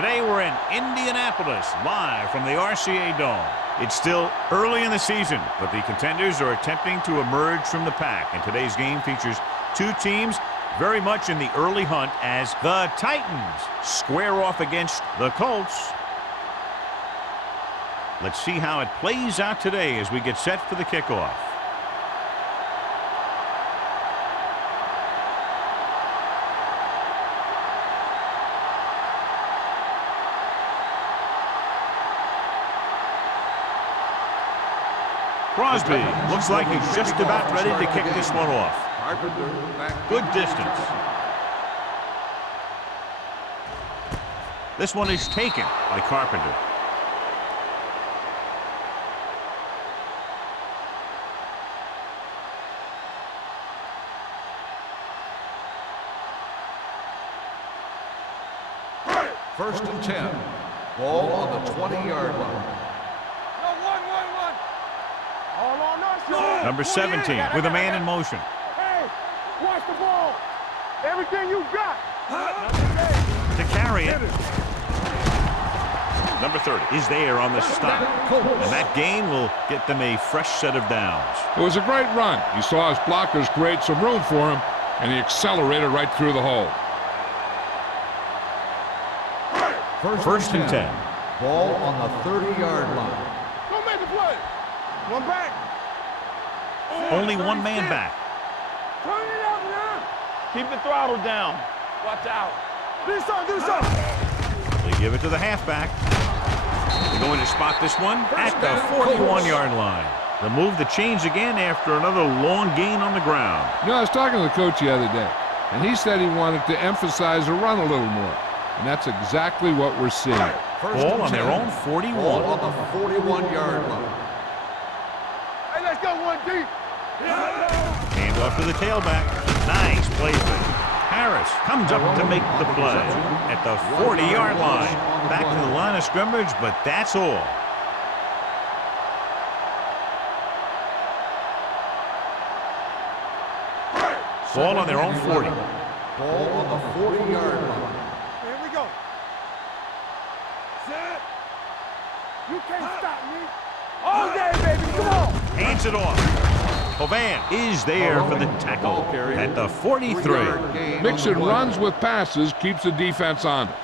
Today we're in Indianapolis, live from the RCA Dome. It's still early in the season, but the contenders are attempting to emerge from the pack. And today's game features two teams very much in the early hunt as the Titans square off against the Colts. Let's see how it plays out today as we get set for the kickoff. Crosby looks like he's just about ready to kick this one off. Good distance. This one is taken by Carpenter. First and 10. Ball on the 20-yard line. Number 17 with a man in motion. Hey, watch the ball. Everything you got. To carry it. Number 30 is there on the stop. And that gain will get them a fresh set of downs. It was a great run. He saw his blockers create some room for him, and he accelerated right through the hole. First and 10. Ball on the 30-yard line. Don't make the play. One back. Only one man back. Turn it up now. Keep the throttle down. Watch out. Do something. They give it to the halfback. They're going to spot this one at the 41-yard line. The move that changed again after another long gain on the ground. You know, I was talking to the coach the other day, and he said he wanted to emphasize the run a little more. And that's exactly what we're seeing. Ball on their own 41. Ball on the 41-yard line. Hey, let's go one deep. Hand off to the tailback. Nice play. Harris comes up to make the play at the 40-yard line. Back to the line of scrimmage, but that's all. Ball on their own 40. Ball on the 40-yard line. Here we go. Set. You can't stop me. All day, baby. Come on. Hands it off. Hovan is there for the tackle at the 43. Mixing runs with passes keeps the defense honest.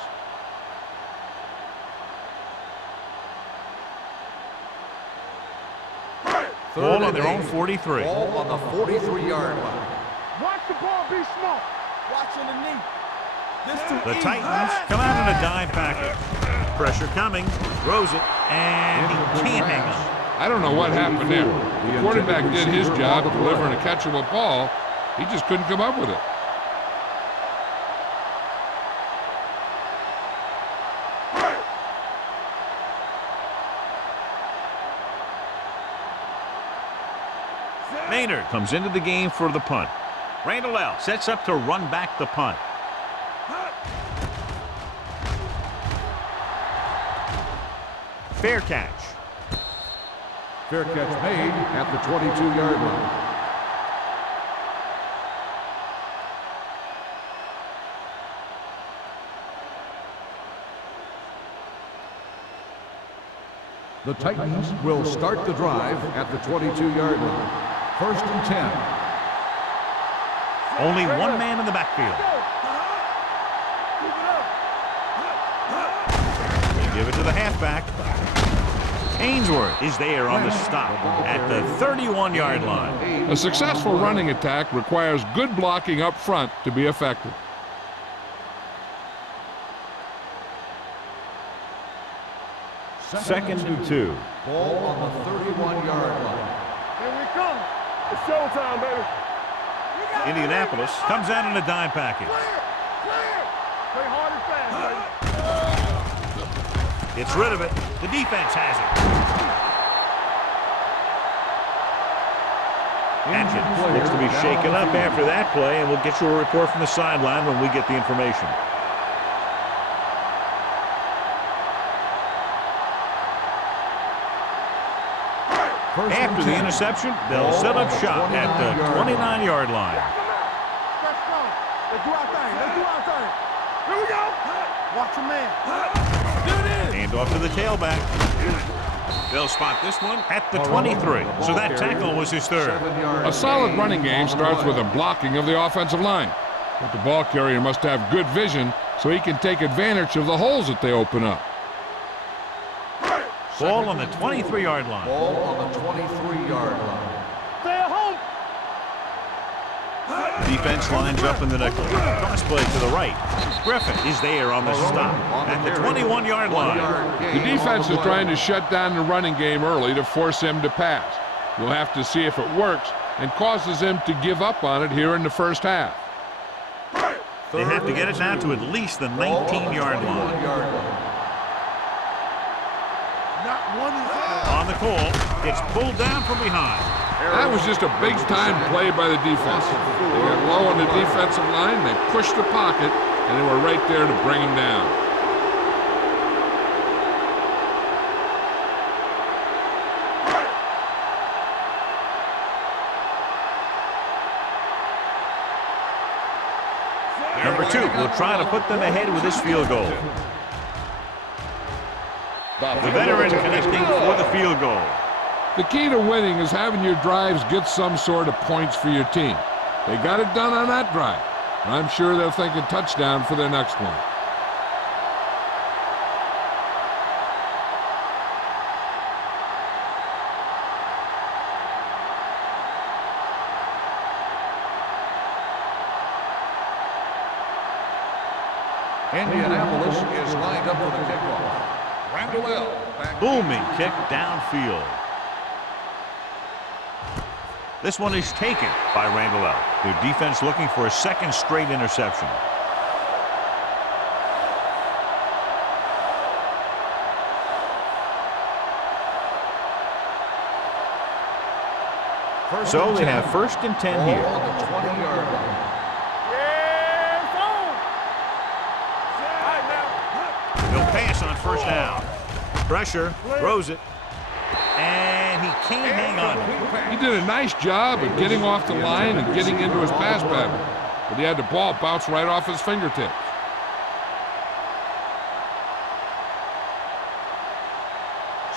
Ball on their own 43. Ball on the 43-yard line. Watch the ball be smart. Watch underneath. The Titans come out in a dime package. Pressure coming. Throws it. And he can't hang on. I don't know what happened there. The quarterback did his job delivering a catchable ball. He just couldn't come up with it. Maynard comes into the game for the punt. Randall L. sets up to run back the punt. Fair catch. Fair catch made at the 22-yard line. The Titans will start the drive at the 22-yard line. First and 10. Only one man in the backfield. They give it to the halfback. Ainsworth is there on the stop at the 31-yard line. A successful running attack requires good blocking up front to be effective. Second and 2. Ball on the 31-yard line. Here we come. It's showtime, baby. Indianapolis comes out in a dime package. Play hard and fast, baby. Gets rid of it. The defense has it. Atkins looks to be shaken up after that play, and we'll get you a report from the sideline when we get the information. After the interception, they'll set up shop at the 29-yard line. Let's go. Let's do our thing. Let's do our thing. Here we go. Watch your man. Hand off to the tailback. They'll spot this one at the 23. So that tackle was his third. A solid running game starts with a blocking of the offensive line. But the ball carrier must have good vision so he can take advantage of the holes that they open up. Ball on the 23-yard line. Ball on the 23-yard line. Stay at home. Defense lines up in the nickel. Cross play to the right. Griffin is there on the stop at the 21-yard line. The defense is trying to shut down the running game early to force him to pass. We'll have to see if it works and causes him to give up on it here in the first half. They have to get it now to at least the 19-yard line. On the call, it's pulled down from behind. That was just a big-time play by the defense. They got low on the defensive line, they pushed the pocket, and they were right there to bring him down. Number 2 will try to put them ahead with this field goal. The veteran connecting for the field goal. The key to winning is having your drives get some sort of points for your team. They got it done on that drive. I'm sure they'll think a touchdown for their next one. Indianapolis is lined up for the kickoff. Randall. Booming kick downfield. This one is taken by Randall. Their defense looking for a second straight interception. So they have 1st and 10 here. On the 20-yard line. He'll pass on 1st down. Pressure, throws it, and he can't hang on. He did a nice job of getting off the line and getting into his pass pattern, but he had the ball bounce right off his fingertips.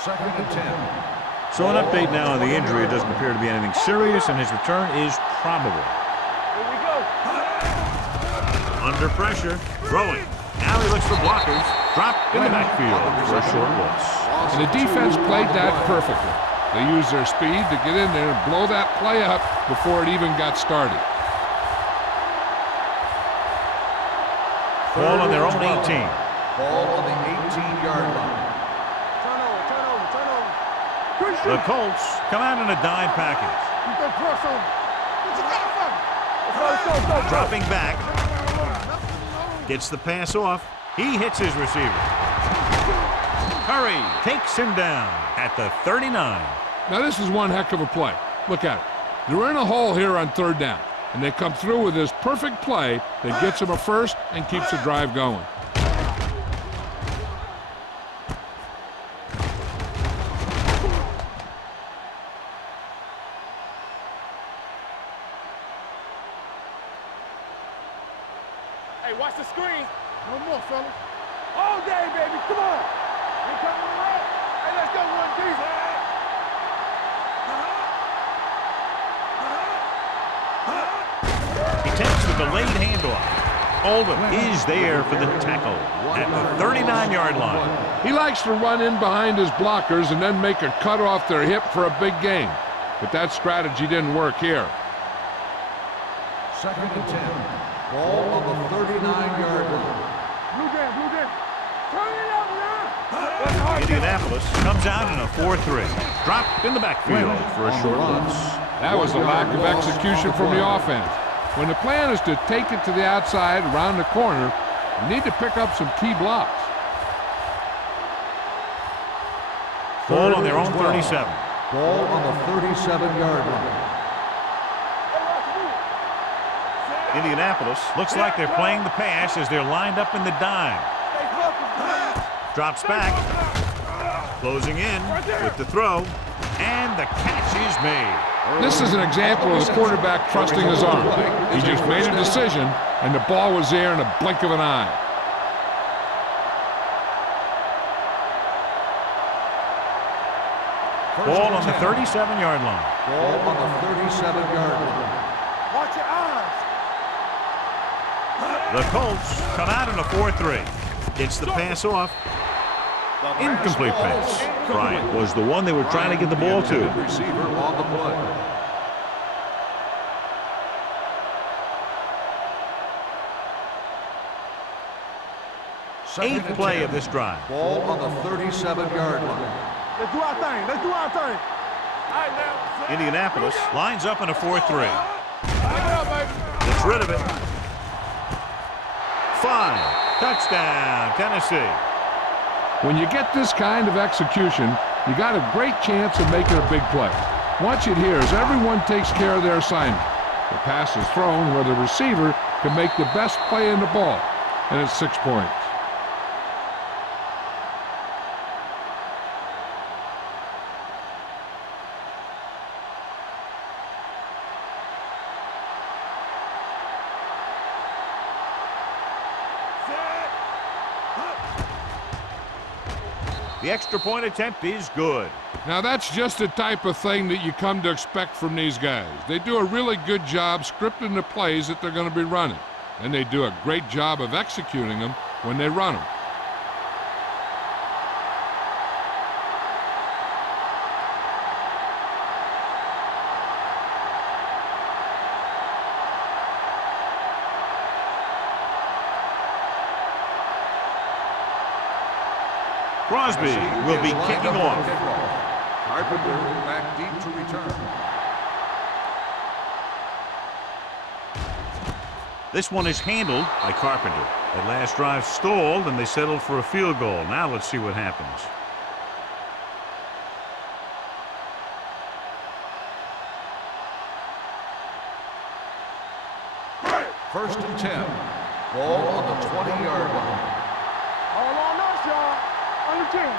Second and 10. So an update now on the injury. It doesn't appear to be anything serious, and his return is probable. Here we go. Under pressure, throwing. Now he looks for blockers. Dropped in the backfield for a short loss. And the defense played that perfectly. They used their speed to get in there and blow that play up before it even got started. Ball on their own 18. Ball on the 18-yard line. The Colts come out in a dime package. Dropping back. Gets the pass off. He hits his receiver. Curry takes him down at the 39. Now this is one heck of a play. Look at it. They're in a hole here on 3rd down, and they come through with this perfect play that gets them a first and keeps the drive going. Hey, watch the screen. One more, fellas. All day, baby. Come on. You coming around? Hey, let's go 1 deep. He takes the delayed handoff. Oldham is there for the tackle at the 39-yard line. He likes to run in behind his blockers and then make a cut off their hip for a big gain. But that strategy didn't work here. Second and 10. Ball on the 39-yard line. Blue game. Turn it up now. Indianapolis comes out in a 4-3. Dropped in the backfield for a short loss. That was a lack of execution from the offense. When the plan is to take it to the outside around the corner, you need to pick up some key blocks. Ball on their own 37. Ball on the 37-yard line. Indianapolis looks like they're playing the pass as they're lined up in the dime. Drops back. Closing in with the throw. And the catch is made. This is an example of the quarterback trusting his arm. He just made a decision, and the ball was there in a blink of an eye. Ball on the 37-yard line. Ball on the 37-yard line. Watch your eyes. The Colts come out in a 4-3. Gets the pass off. Incomplete pass. Bryant was the one they were trying to get the ball to. Receiver on the play. Eighth play of this drive. Ball on the 37-yard line. Let's do our thing. Let's do our thing. All right, now. Indianapolis lines up in a 4-3. Pick it up, baby. Gets rid of it. 5. Touchdown, Tennessee. When you get this kind of execution, you got a great chance of making a big play. Watch it here as everyone takes care of their assignment. The pass is thrown where the receiver can make the best play in the ball, and it's 6 points. The extra point attempt is good. Now that's just the type of thing that you come to expect from these guys. They do a really good job scripting the plays that they're going to be running, and they do a great job of executing them when they run them. Crosby will be kicking off. Carpenter back deep to return. This one is handled by Carpenter. That last drive stalled, and they settled for a field goal. Now let's see what happens. First and 10. Ball on the 20-yard line. All on us, y'all. On the 10.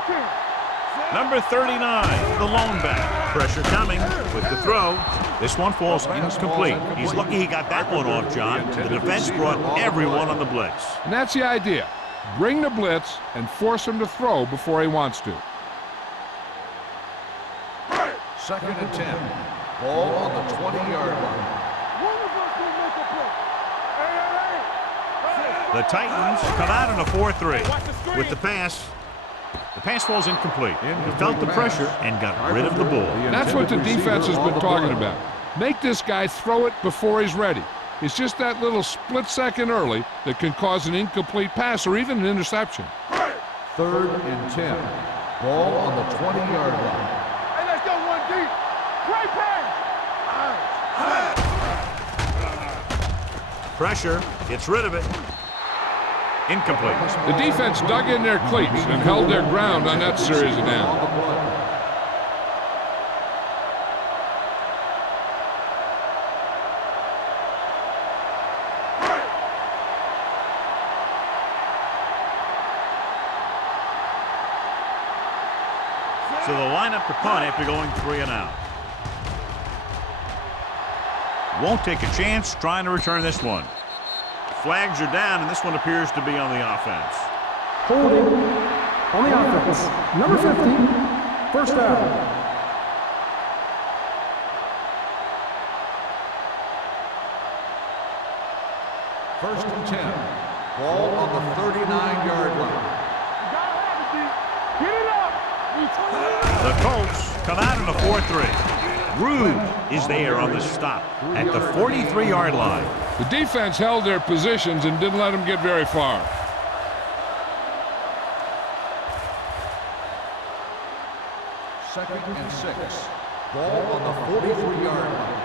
Number 39, the lone back. Pressure coming with the throw. This one falls incomplete. He's lucky he got that one off, John. The defense brought everyone on the blitz. And that's the idea. Bring the blitz and force him to throw before he wants to. Second and 10. Ball on the 20-yard line. One of us will make a play. Hey. The Titans come out in a 4-3 with the pass. The pass falls incomplete. He felt the pressure and got rid of the ball. That's what the defense has been talking about. Make this guy throw it before he's ready. It's just that little split second early that can cause an incomplete pass or even an interception. Third and 10. Ball on the 20-yard line. Hey, let's go one deep. Great pass. Pressure gets rid of it. Incomplete. The defense dug in their cleats and held their ground on that series of downs. So they'll line up to punt after going 3 and out. Won't take a chance trying to return this one. Flags are down, and this one appears to be on the offense. Holding on the offense. Number 15, first down. First and 10. Ball on the 39-yard line. Get it up. The Colts come out in a 4-3. Rude is there on the stop at the 43-yard line. The defense held their positions and didn't let them get very far. Second and 6. Ball on the 43-yard line.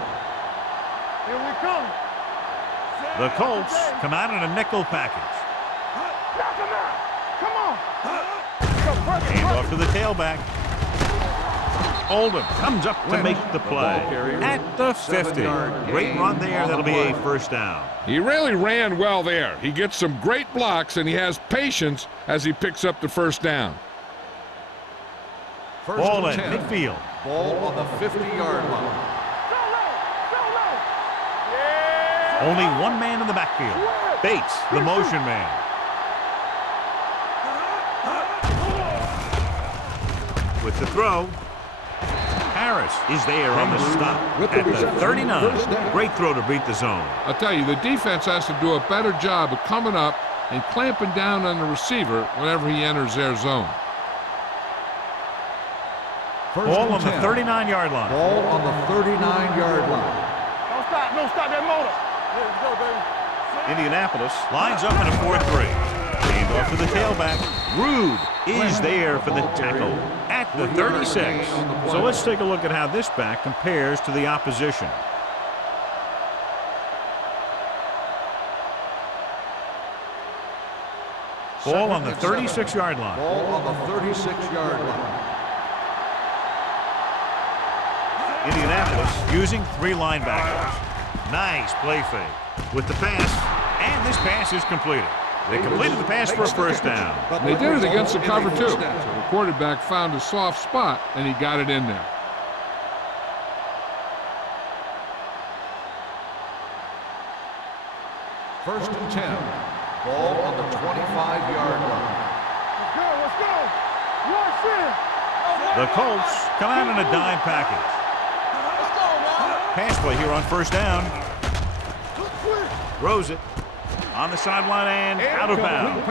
Here we come. The Colts come out in a nickel package. Knock him out. Come on. Hand off to the tailback. Oldham comes up to make the play at the 50. Great run there. That'll be a first down. He really ran well there. He gets some great blocks, and he has patience as he picks up the first down. First Ball and at 10. midfield. Ball on the 50-yard line. Only one man in the backfield. Bates, the motion man. With the throw. Harris is there on the stop at the 39. Great throw to beat the zone. I'll tell you, the defense has to do a better job of coming up and clamping down on the receiver whenever he enters their zone. Ball on the 39-yard line. Ball on the 39-yard line. Don't stop that motor. Let's go, baby. Indianapolis lines up in a 4-3. Hand off to the tailback. Rude is there for the tackle at the 36. So let's take a look at how this back compares to the opposition. Ball on the 36-yard line. Ball on the 36-yard line. Indianapolis using 3 linebackers. Nice play fake with the pass, and this pass is completed. They completed the pass for a first down. They did it against the cover, too. So the quarterback found a soft spot, and he got it in there. First and 10. Ball on the 25-yard line. Let's go. Rush in. The Colts come out in a dime package. Let's go, man. Pass play here on first down. Throws it on the sideline and out of bounds.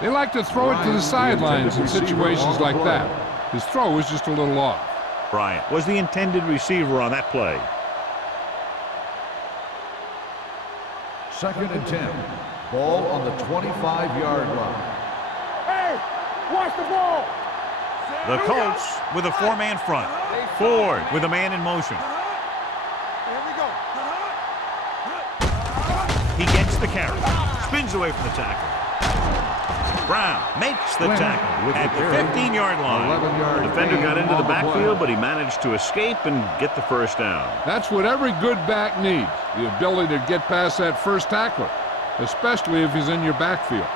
They like to throw it to the sidelines in situations like that. His throw was just a little off. Bryant was the intended receiver on that play. Second and 10. Ball on the 25-yard line. Hey, watch the ball. The Colts with a 4-man front. Ford with a man in motion. Here we go. He gets the carry. Spins away from the tackle. Brown makes the tackle at the 15-yard line. The defender got into the backfield, but he managed to escape and get the first down. That's what every good back needs, the ability to get past that first tackler, especially if he's in your backfield.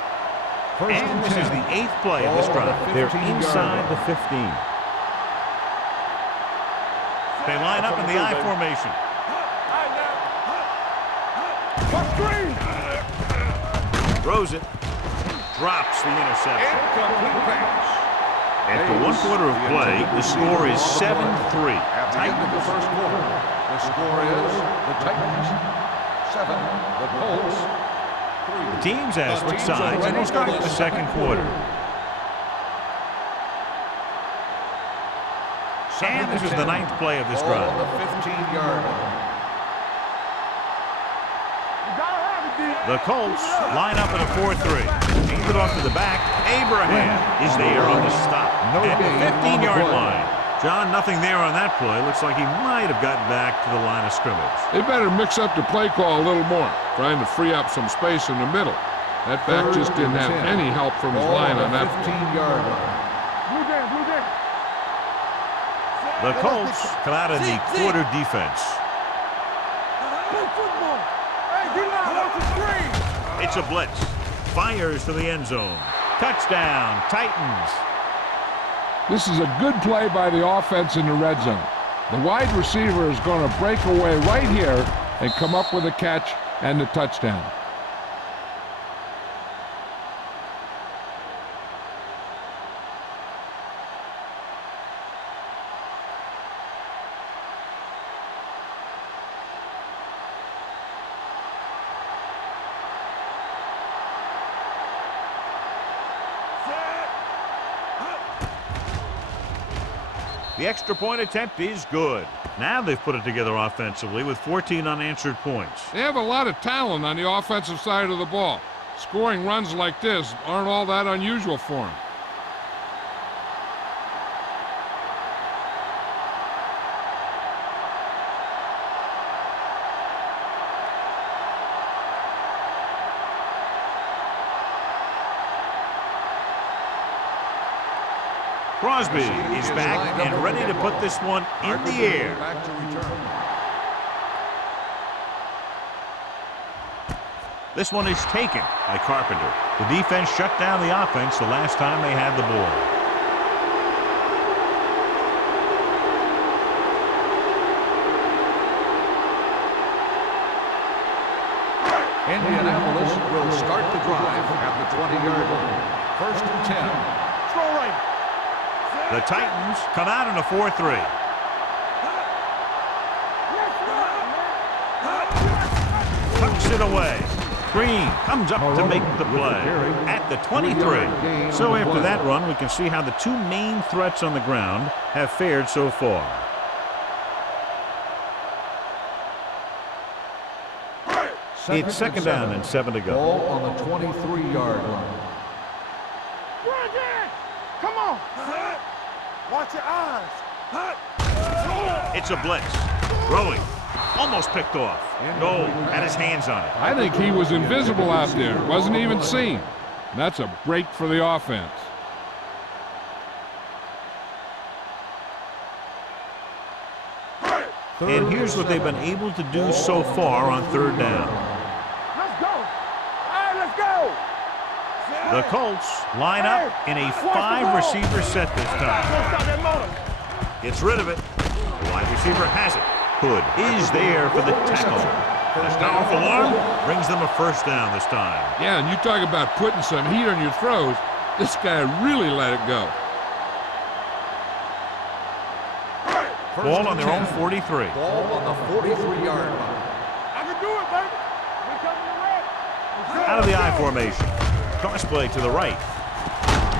And this is the 8th play of this drive. They're inside the 15. They line up in the I formation. Throws it. Drops the interception. After 1 quarter of play, the score is 7-3. At the end of the first quarter, the score is the Titans 7, the Colts 3. The teams have switched sides and will start the second quarter. And this is the 9th play of this Ball drive. on the 15-yard line. The Colts line up in a 4-3. Hand it off to the back. Abraham is there on the stop at the 15-yard line. John, nothing there on that play. Looks like he might have gotten back to the line of scrimmage. They better mix up the play call a little more, trying to free up some space in the middle. That back just didn't have any help from his line on that play. 15-yard line. The Colts come out in the quarter defense. It's a blitz. Fires to the end zone. Touchdown, Titans. This is a good play by the offense in the red zone. The wide receiver is going to break away right here and come up with a catch and the touchdown. The extra point attempt is good. Now they've put it together offensively with 14 unanswered points. They have a lot of talent on the offensive side of the ball. Scoring runs like this aren't all that unusual for them. Crosby is back and ready to put this one in the air. Back to return. This one is taken by Carpenter. The defense shut down the offense the last time they had the ball. Indianapolis will start the drive at the 20-yard line. First and 10. Throw right. The Titans come out in a 4-3. tucks it away. Green comes up to make the play at the 23. So after that run, we can see how the two main threats on the ground have fared so far. It's second down and 7 to go. Ball on the 23-yard line. Run, Dan! Come on! Watch your eyes! It's a blitz. Throwing. Almost picked off. No, had his hands on it. I think he was invisible out there. Wasn't even seen. And that's a break for the offense. And here's what they've been able to do so far on third down. Let's go! All right, let's go! The Colts line up in a 5-receiver set this time. Stop that motor! Gets rid of it. The wide receiver has it. Hood is there for the tackle. This powerful arm brings them a first down this time. Yeah, and you talk about putting some heat on your throws. This guy really let it go. Ball on their own 43. Ball on the 43-yard line. I can do it, baby! We're coming to red! Out of the I formation. Cross play to the right.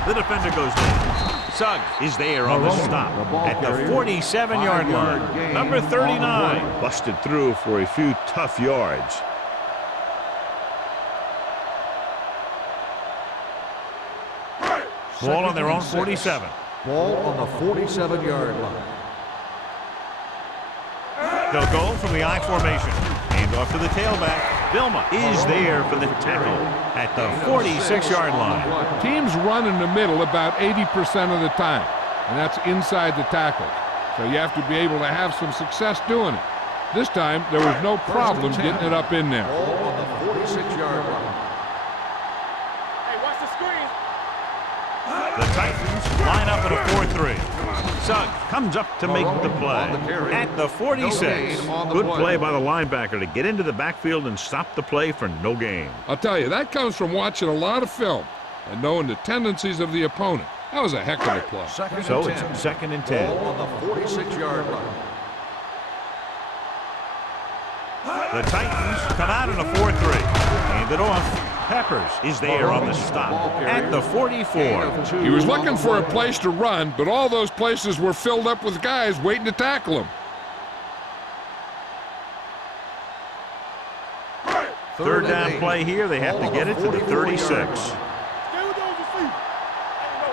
The defender goes down. Suggs is there on the stop at the 47-yard line. Number 39 busted through for a few tough yards. Ball on their own 47. Ball on the 47-yard line. They'll go from the I formation. Hand off to the tailback. Vilma is there for the tackle at the 46-yard line. Teams run in the middle about 80% of the time, and that's inside the tackle. So you have to be able to have some success doing it. This time, there was no problem getting it up in there. Ball on the 46-yard line. Hey, watch the screen! The Titans line up at a 4-3. Suggs comes up to make the play at the 46. Good play by the linebacker to get into the backfield and stop the play for no gain. I'll tell you, that comes from watching a lot of film and knowing the tendencies of the opponent. That was a heck of a play. So it's second and 10. Ball on the 46-yard line. The Titans come out in a 4-3. Hand it off. Peppers is there on the stop at the 44. He was looking for a place to run, but all those places were filled up with guys waiting to tackle him. Third down play here. They have to get it to the 36. Stay with those receivers. Ain't no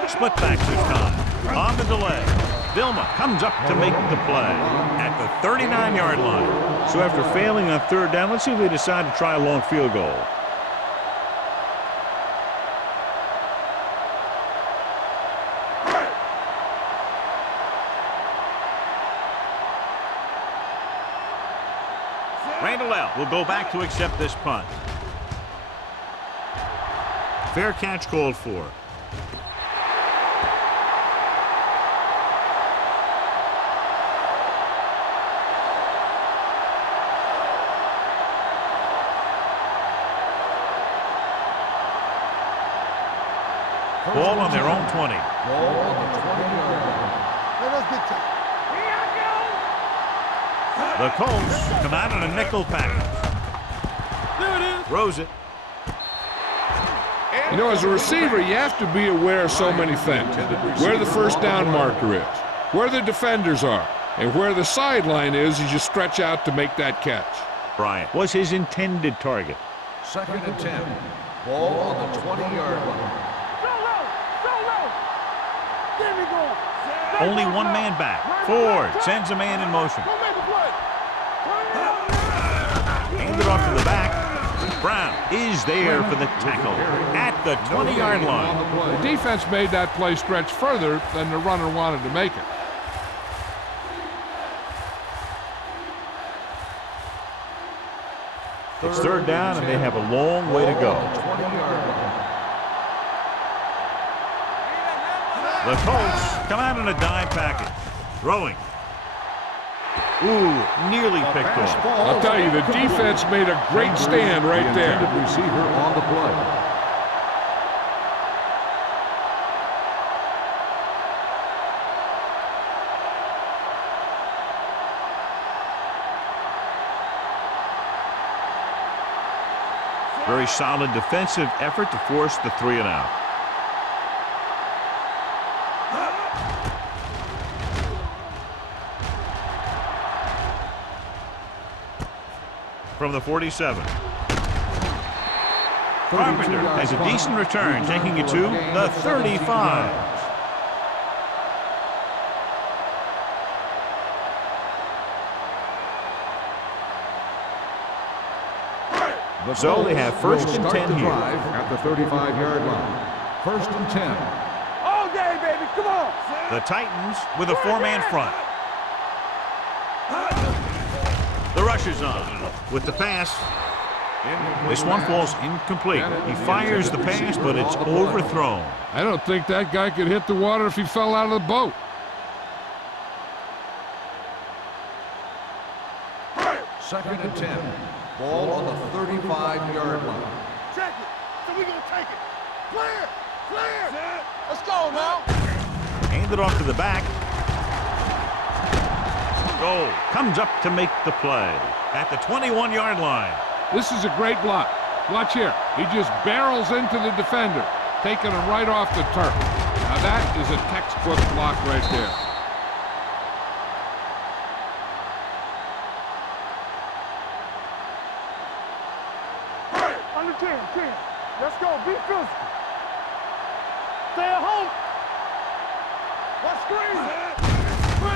thing. Split back this time. On the delay. Vilma comes up to make the play at the 39-yard line. So after failing on third down, let's see if they decide to try a long field goal. Randall will go back to accept this punt. Fair catch called for. Ball on their own 20. Ball on the 20-yard line. Let's get to it. The Colts come out in a nickel package. There it is. Throws it. You know, as a receiver, you have to be aware of so many things. Where the first down marker is, where the defenders are, and where the sideline is as you stretch out to make that catch. Bryant was his intended target. Second and 10. Ball on the 20-yard line. There we go. Only one man back. Ford sends a man in motion. Go make a play. Handed off to the back. Brown is there for the tackle at the 20-yard line. The defense made that play stretch further than the runner wanted to make it. It's third down, and they have a long way to go. 20-yard line. The Colts come out in a dime package. Throwing. Ooh, nearly picked off. I'll tell you, the defense made a great stand right there. The receiver on the play. Very solid defensive effort to force the 3 and out. From the 47. Carpenter has a decent return, taking it to the 35. So they have first and 10 here. At the 35-yard line. First and 10. All day, baby. Come on. The Titans with a 4-man front. The rush is on with the pass. This one falls incomplete. He fires the pass, but it's overthrown. I don't think that guy could hit the water if he fell out of the boat. Second and 10. Ball on the 35-yard line. Check it. So we gonna take it. Clear. Clear. Let's go now. Hand it off to the back. Goal comes up to make the play at the 21-yard line. This is a great block. Watch here. He just barrels into the defender, taking him right off the turf. Now that is a textbook block right there. Under 10. Let's go. Be physical. Stay at home. Let's screen.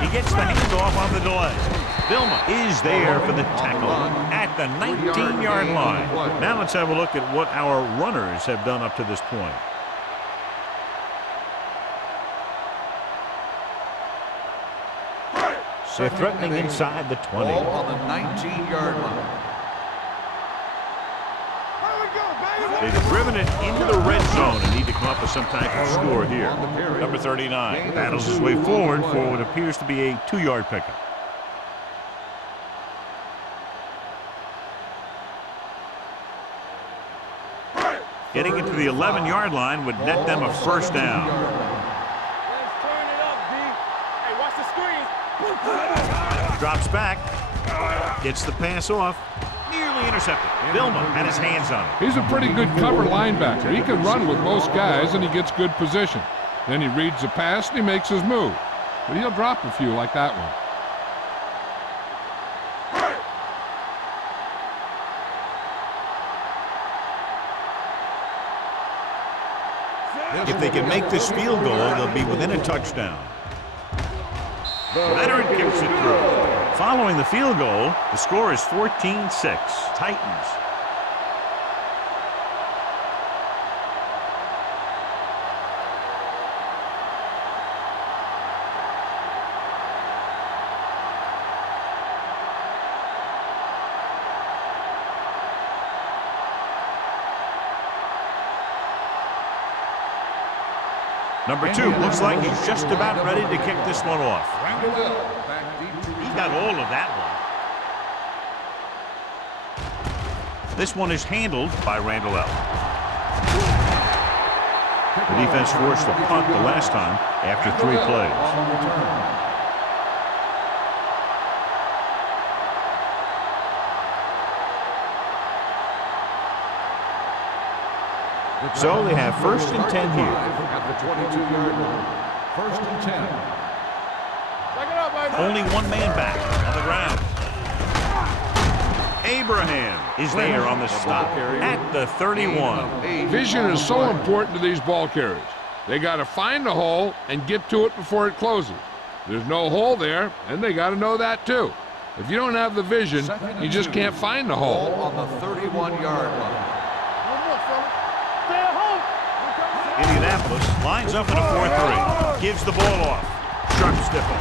He gets the handoff on the delay. Vilma is there for the tackle at the 19-yard line. Now let's have a look at what our runners have done up to this point. They're threatening inside the 20. Ball on the 19-yard line. They've driven it into the red zone and need to come up with some type of score here. Number 39 battles his way forward for what appears to be a 2-yard pickup. Getting it to the 11-yard line would net them a first down. Let's turn it up, D. Hey, watch the screen. Drops back. Gets the pass off. Nearly intercepted. Vilma had his hands on it. He's a pretty good cover linebacker. He can run with most guys, and he gets good position. Then he reads the pass, and he makes his move. But he'll drop a few like that one. If they can make this field goal, they'll be within a touchdown. Leonard kicks it through. Following the field goal, the score is 14-6. Titans. Number 2 looks like he's just about ready to kick this one off. He got all of that one. This one is handled by Randall L. The defense forced a punt the last time after 3 plays. So they have first and 10 here. At the 22-yard line. First and 10. Check it out, baby. Only one man back on the ground. Abraham is there on the stop at the 31. Vision is so important to these ball carriers. They got to find a hole and get to it before it closes. There's no hole there, and they got to know that too. If you don't have the vision, you just can't find the hole. Ball on the 31-yard line. One more, fella. Stay at home. Indianapolis lines up in a 4-3. Gives the ball off. Sharp stiffle.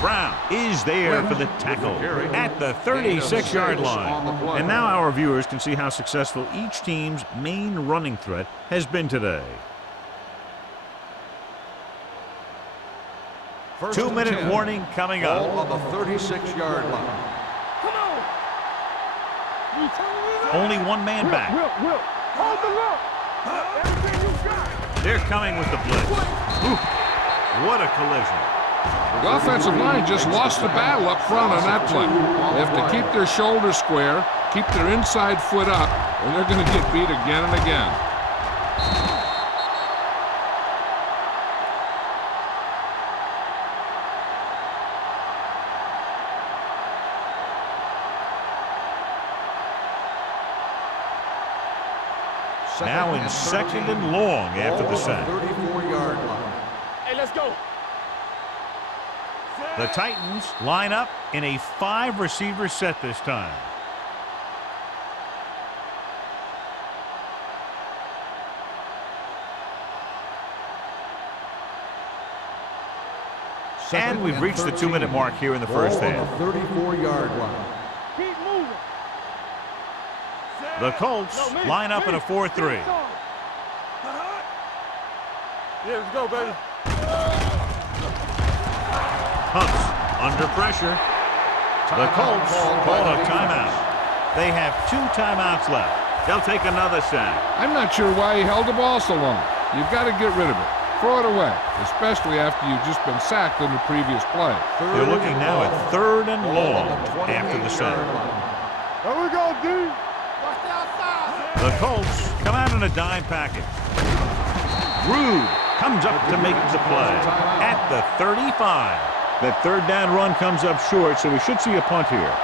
Brown is there for the tackle at the 36-yard line. And now our viewers can see how successful each team's main running threat has been today. 2-minute warning coming up. Ball on the 36-yard line. Come on. You telling me that? Only one man back. Will. Hold the look. Everything you got. They're coming with the blitz. Ooh, what a collision. The offensive line just lost the battle up front on that play. They have to keep their shoulders square, keep their inside foot up, or they're going to get beat again and again. Now in second and long after the sack. 34-yard line. Hey, let's go. The Titans line up in a 5-receiver set this time. And we've reached the 2-minute mark here in the first half. 34-yard line. Keep moving. The Colts line up in a 4-3. Yeah, let's go, baby. Hunts under pressure. The Colts call a timeout. They have 2 timeouts left. They'll take another sack. I'm not sure why he held the ball so long. You've got to get rid of it. Throw it away, especially after you've just been sacked in the previous play. They're looking now at 3rd and long after the sack. There we go, D. Watch the outside. The Colts come out in a dime package. Rude comes up to make the play at the 35. That 3rd down run comes up short, so we should see a punt here.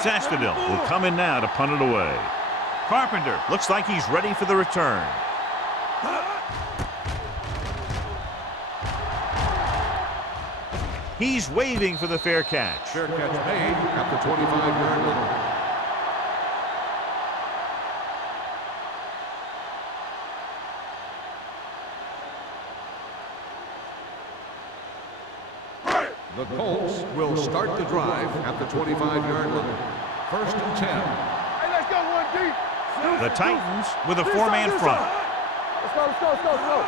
Sastadil will come in now to punt it away. Carpenter looks like he's ready for the return. He's waiting for the fair catch. Fair catch made at the 25-yard line. The Colts will start the drive at the 25-yard line. 1st and 10. Hey, let's go, 1D. The Titans with a 4-man front. Let's go, let's go, let's go, let's go.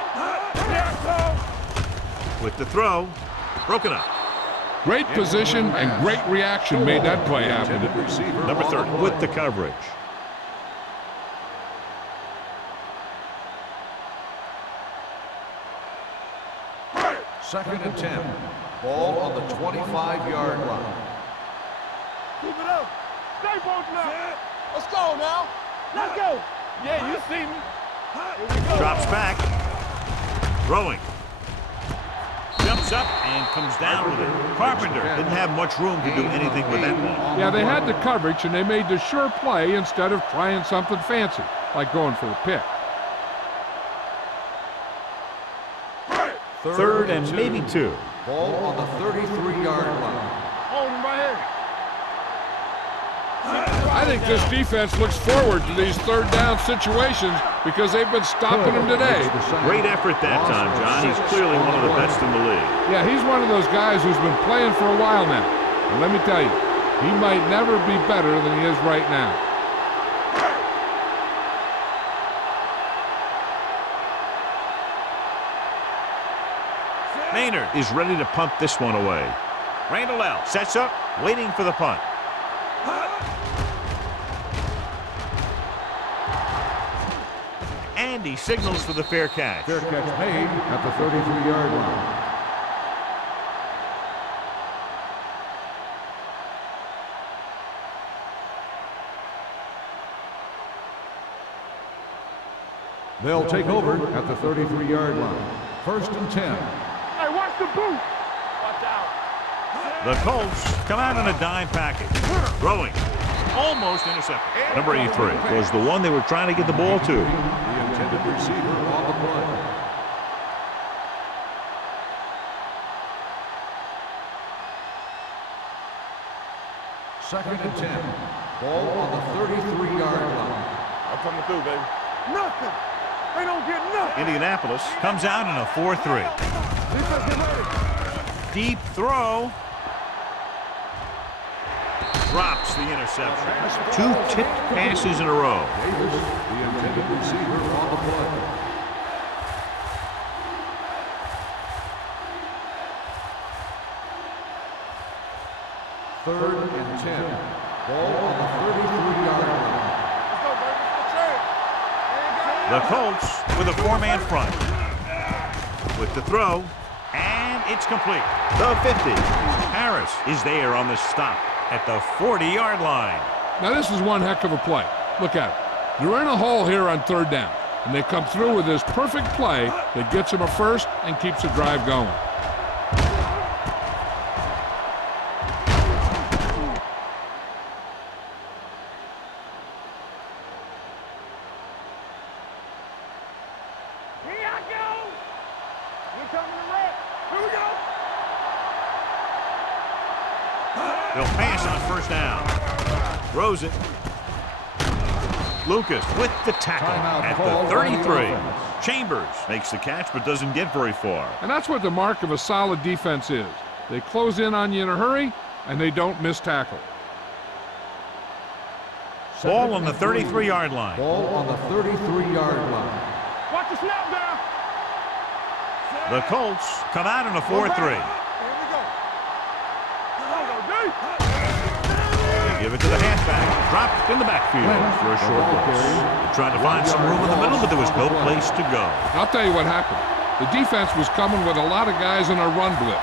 Yeah, With the throw, broken up. Great position and great reaction made that play happen. Number 30 with the coverage. Second and 10. Ball on the 25-yard line. Keep it up. Stay both now. Let's go now. Let's go. Yeah, you see me. Here we go. Drops back. Throwing. Jumps up and comes down with it. Carpenter didn't have much room to do anything with that ball. Yeah, they had the coverage, and they made the sure play instead of trying something fancy, like going for a pick. 3rd and maybe 2. Ball on the 33-yard line. Hold him right here. I think this defense looks forward to these 3rd down situations because they've been stopping them today. Great effort that time, John. He's clearly one of the best in the league. Yeah, he's one of those guys who's been playing for a while now. And let me tell you, he might never be better than he is right now. Maynard is ready to punt this one away. Randall L. sets up, waiting for the punt. And he signals for the fair catch. Fair catch made at the 33-yard line. They'll take over at the 33-yard line. 1st and 10. Hey, watch the boot. Watch out. The Colts come out in a dime package. Throwing. Almost intercepted. Number 83 was the one they were trying to get the ball to. The intended receiver on the play. Second and 10. Ball on the 33-yard line. I'm coming through, baby. Nothing. They don't get nothing. Indianapolis comes out in a 4-3. Defense, get ready. Deep throw. Drops the interception. 2 tipped passes in a row. Davis, the intended receiver on the play. Third and 10. Ball on the 33-yard line. Let's go, baby. Let's go, trade. The Colts with a 4-man front. With the throw, and it's complete. The 50. Harris is there on the stop at the 40-yard line. Now this is one heck of a play. Look at it. They're in a hole here on 3rd down, and they come through with this perfect play that gets them a first and keeps the drive going. They'll pass on 1st down. Throws it. Lucas with the tackle at the 33. Chambers makes the catch but doesn't get very far. And that's what the mark of a solid defense is. They close in on you in a hurry, and they don't miss tackle. Ball on the 33-yard line. Ball on the 33-yard line. Watch the snap down. The Colts come out in a 4-3. They give it to the halfback. Dropped in the backfield for a short loss. They tried to find some room in the middle, but there was no place to go. I'll tell you what happened. The defense was coming with a lot of guys in a run blitz,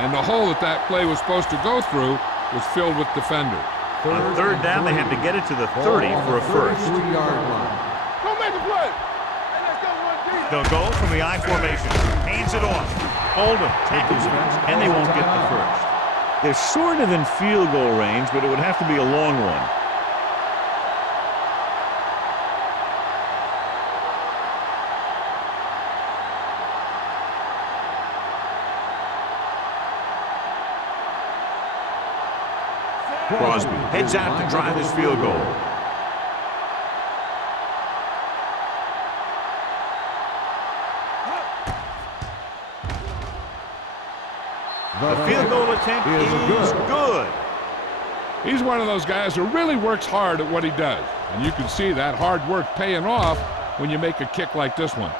and the hole that play was supposed to go through was filled with defenders. On 3rd down, they had to get it to the 30 for a first. 33-yard line. Don't make a play. Hey, let's go one deep. They'll go from the I formation. Hands it off. Oldham tackles it, and they won't get the first. They're sort of in field goal range, but it would have to be a long one. Crosby heads out to drive his field goal. The field goal attempt is good. He's one of those guys who really works hard at what he does. And you can see that hard work paying off when you make a kick like this one.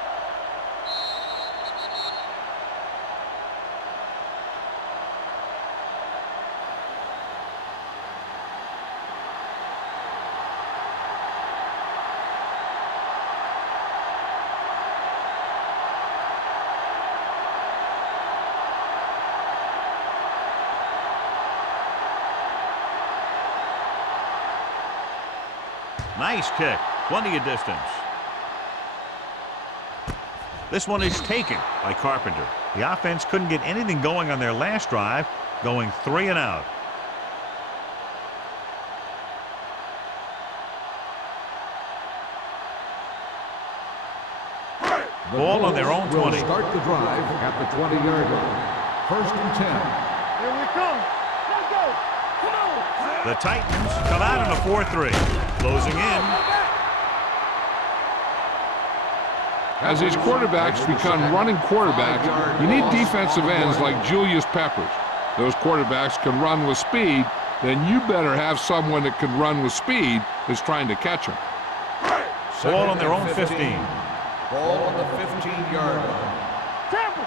Nice kick. Plenty of distance. This one is taken by Carpenter. The offense couldn't get anything going on their last drive, going 3 and out. Ball on their own 20. Start the drive at the 20-yard line. 1st and 10. Here we come. Let's go. Come on. The Titans come out in a 4-3. Closing in. As these quarterbacks become running quarterbacks, you need defensive ends like Julius Peppers. Those quarterbacks can run with speed, then you better have someone that can run with speed that's trying to catch them. Ball on their own 15. Ball on the 15-yard line. Temple.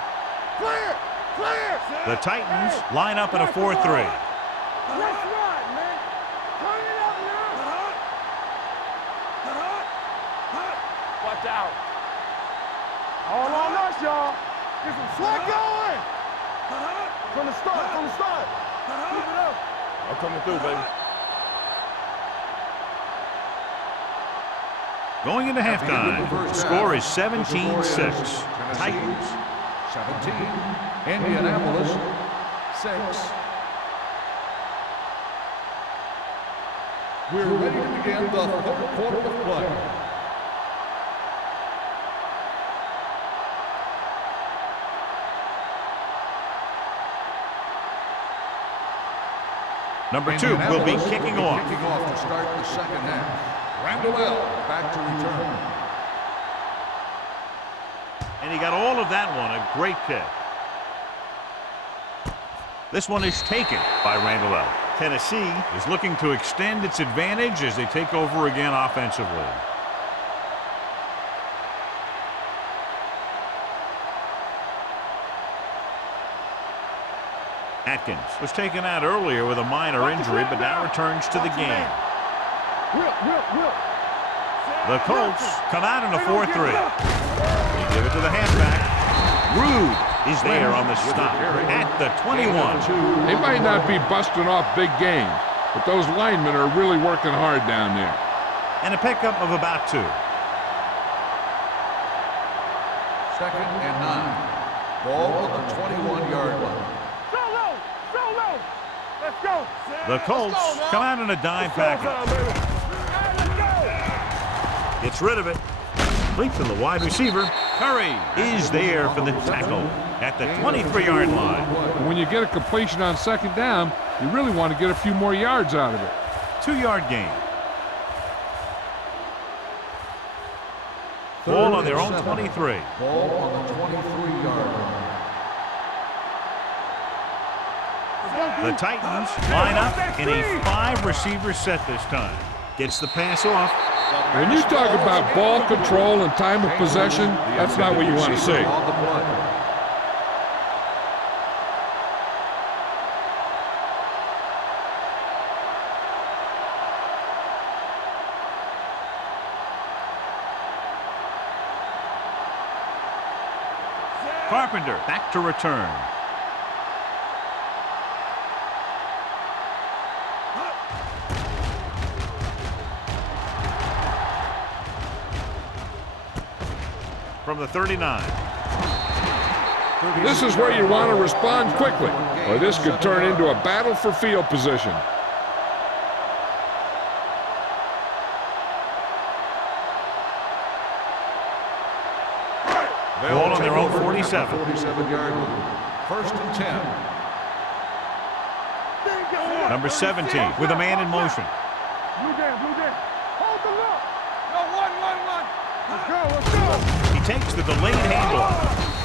Clear. Clear. The Titans line up in a 4-3. Let's ride, man. Turn it up now. Watch out. All on us, y'all. Get some slack going. From the start, from the start. Keep it up. I'm coming through, baby. Going into halftime, the score is 17-6. Titans. 17. Indianapolis 6. We're ready to begin the 3rd quarter of play. Number 2 will be kicking off. Kicking off to start the 2nd half. Randall back to return. And he got all of that one, a great kick. This one is taken by Randall L. Tennessee is looking to extend its advantage as they take over again offensively. Atkins was taken out earlier with a minor injury, but now returns to the game. Whip, whip, whip. The Colts come out in a 4-3. They give it to the halfback. Rude is there on the stop at the 21. They might not be busting off big games, but those linemen are really working hard down there. And a pickup of about 2. 2nd and 9. Ball on the 21-yard line. Solo. Let's go. The Colts come out in a dime package. Gets rid of it. Complete to the wide receiver. Curry is there for the tackle at the 23-yard line. When you get a completion on 2nd down, you really want to get a few more yards out of it. 2-yard gain. Ball on their own 23. Ball on the 23-yard line. The Titans line up in a 5-receiver set this time. Gets the pass off. When you talk about ball control and time of possession, that's not what you want to see. On the play. Carpenter back to return. From the 39. This is where you want to respond quickly, or this could turn into a battle for field position. Ball on their own 47. 47-yard line. 1st and 10. Number 17 with a man in motion. Blue down. Hold the look. No, one. Let's go. He takes the delayed handoff.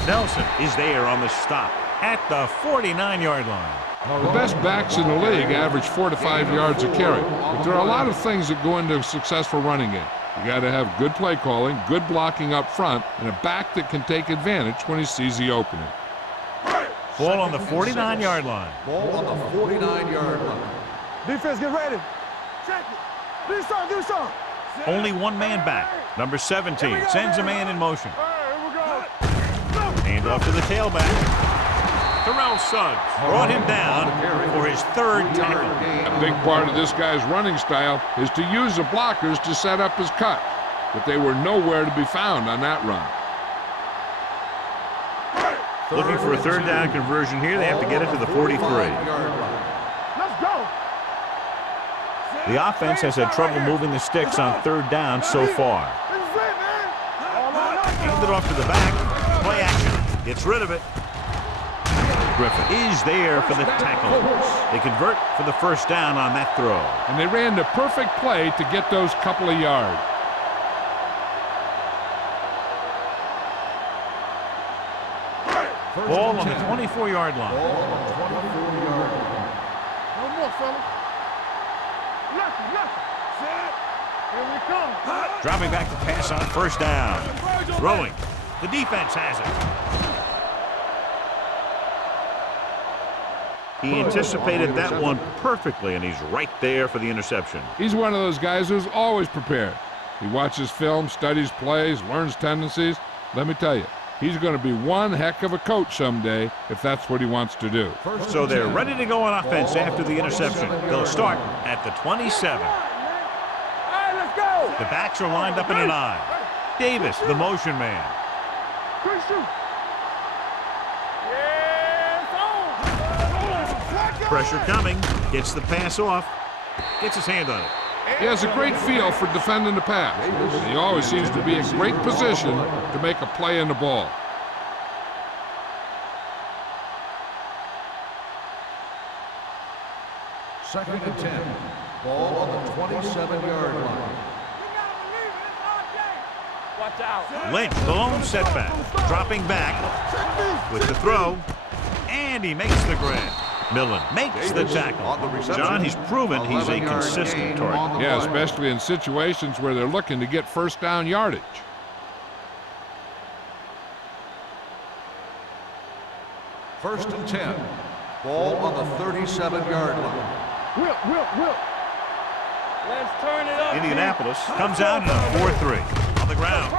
Nelson is there on the stop at the 49-yard line. The best backs in the league average 4 to 5 yards a carry, but there are a lot of things that go into a successful running game. You got to have good play calling, good blocking up front, and a back that can take advantage when he sees the opening. Ball on the 49-yard line. Ball on the 49-yard line. Defense, get ready. Check it. Do something. Only one man back. Number 17 sends a man in motion. All right, here we go. Hand off to the tailback. Terrell Suggs brought him down for his 3rd tackle. A big part of this guy's running style is to use the blockers to set up his cut, but they were nowhere to be found on that run. Looking for a 3rd down conversion here. They have to get it to the 43. Let's go. The offense has had trouble moving the sticks on 3rd down so far. This is it, man. All on us, Hand it off to the back. Play action. Gets rid of it. Griffin is there for the tackle. They convert for the 1st down on that throw. And they ran the perfect play to get those couple of yards. Ball on the 24-yard line. Ball on the 24-yard line. No more, fella. Lucky. Here we come. Dropping back to pass on 1st down. Throwing. The defense has it. He anticipated that one perfectly, and he's right there for the interception. He's one of those guys who's always prepared. He watches film, studies plays, learns tendencies. Let me tell you, he's going to be one heck of a coach someday if that's what he wants to do. So they're ready to go on offense after the interception. They'll start at the 27. All right, let's go. The backs are lined up in an I. Davis, the motion man. Quick shoot. Pressure coming. Gets the pass off. Gets his hand on it. He has a great feel for defending the pass. And he always seems to be in great position to make a play in the ball. Second and 10. Ball on the 27-yard line. Watch out. Lynch, the lone setback. Dropping back with the throw. And he makes the grab. Millen makes the tackle. John, he's proven he's a consistent target. Yeah, especially in situations where they're looking to get 1st down yardage. First and 10. Ball on the 37-yard line. Whip. Let's turn it up. Indianapolis comes out in a 4-3 on the ground.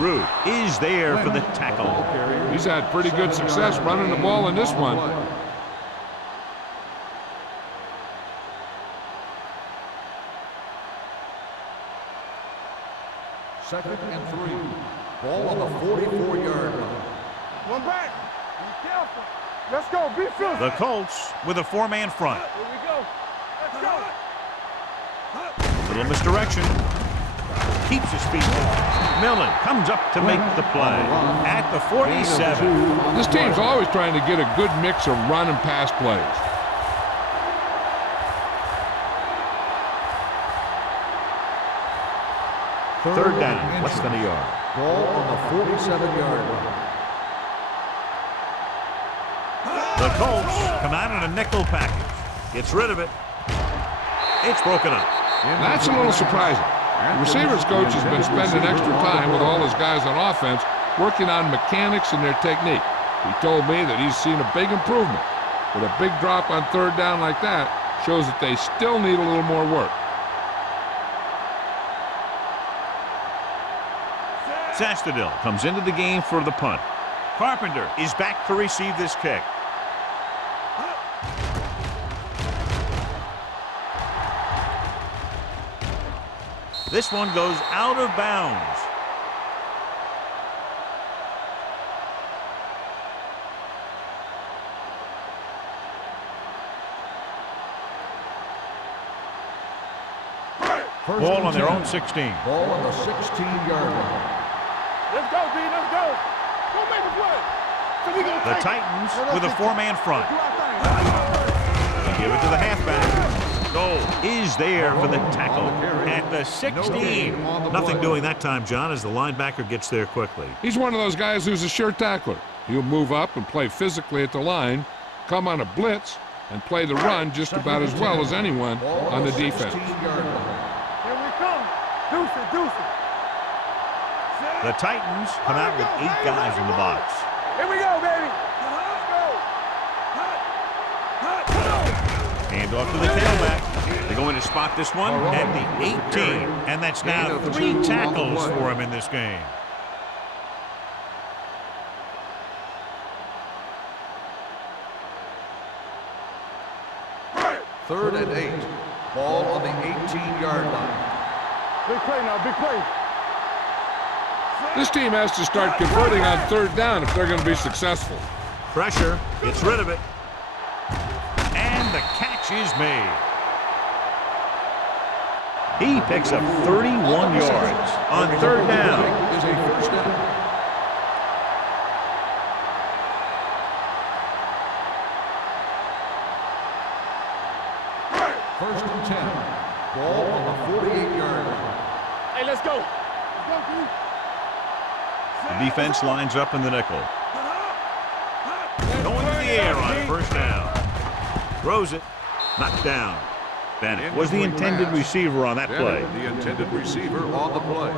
Rude is there for the tackle. He's had pretty good success running the ball in this one. Second and 3. Ball on the 44-yard line. One back. Be careful. Let's go. Be fierce. The Colts with a 4-man front. Here we go. Let's go. Little misdirection. Keeps his feet. Millen comes up to make the play at the 47. This team's always trying to get a good mix of run and pass plays. Third down, less than a yard. Ball on the 47-yard line. The Colts come out in a nickel package. Gets rid of it. It's broken up. That's a little surprising. The receivers coach has been spending extra time with all his guys on offense working on mechanics and their technique. He told me that he's seen a big improvement. But a big drop on third down like that shows that they still need a little more work. Sastadil comes into the game for the punt. Carpenter is back to receive this kick. This one goes out of bounds. Ball on their own 16. Ball on the 16-yard line. Let's go, D. Let's go. Go make a play. So we gonna The take it. Titans with a 4-man front. Do our thing. Give it to the halfback. Goal is there for the tackle at the 16. Nothing doing that time, John, as the linebacker gets there quickly. He's one of those guys who's a sure tackler. He'll move up and play physically at the line, come on a blitz, and play the run just about as well as anyone on the defense. 16-yard line. Here we come. Deuce it, deuce it. The Titans come out with 8 guys in the box. Here we go, baby. Hand off to the tailback. They're going to spot this one at the 18. And that's now 3 tackles for him in this game. Third and 8. Ball on the 18-yard line. Big play now, big play. This team has to start converting on third down if they're going to be successful. Pressure, gets rid of it. And the catch is made. He picks up 31 yards on third down. Is a first down. First and 10. Ball on the 48-yard line. Hey, let's go. Let's go, dude. The defense lines up in the nickel. Going to the air on first down. Throws it. Knocked down. Bennett was the intended receiver on that play. The intended receiver on the play.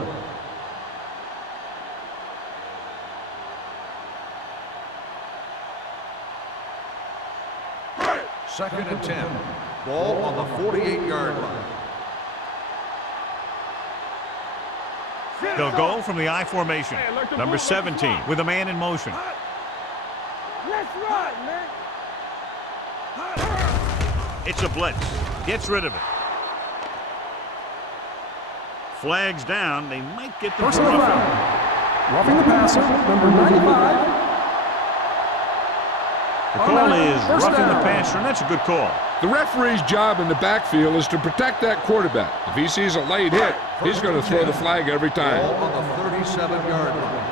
Second and 10. Ball on the 48-yard line. They'll go from the I formation. Number 17 with a man in motion. Let's run, man. It's a blitz. Gets rid of it. Flags down. They might get the Personal roughing. foul. Roughing the passer, number 95. The call is First roughing the down. passer, and that's a good call. The referee's job in the backfield is to protect that quarterback. If he sees a late hit, he's going to throw the flag every Ball time. on the 37-yard line.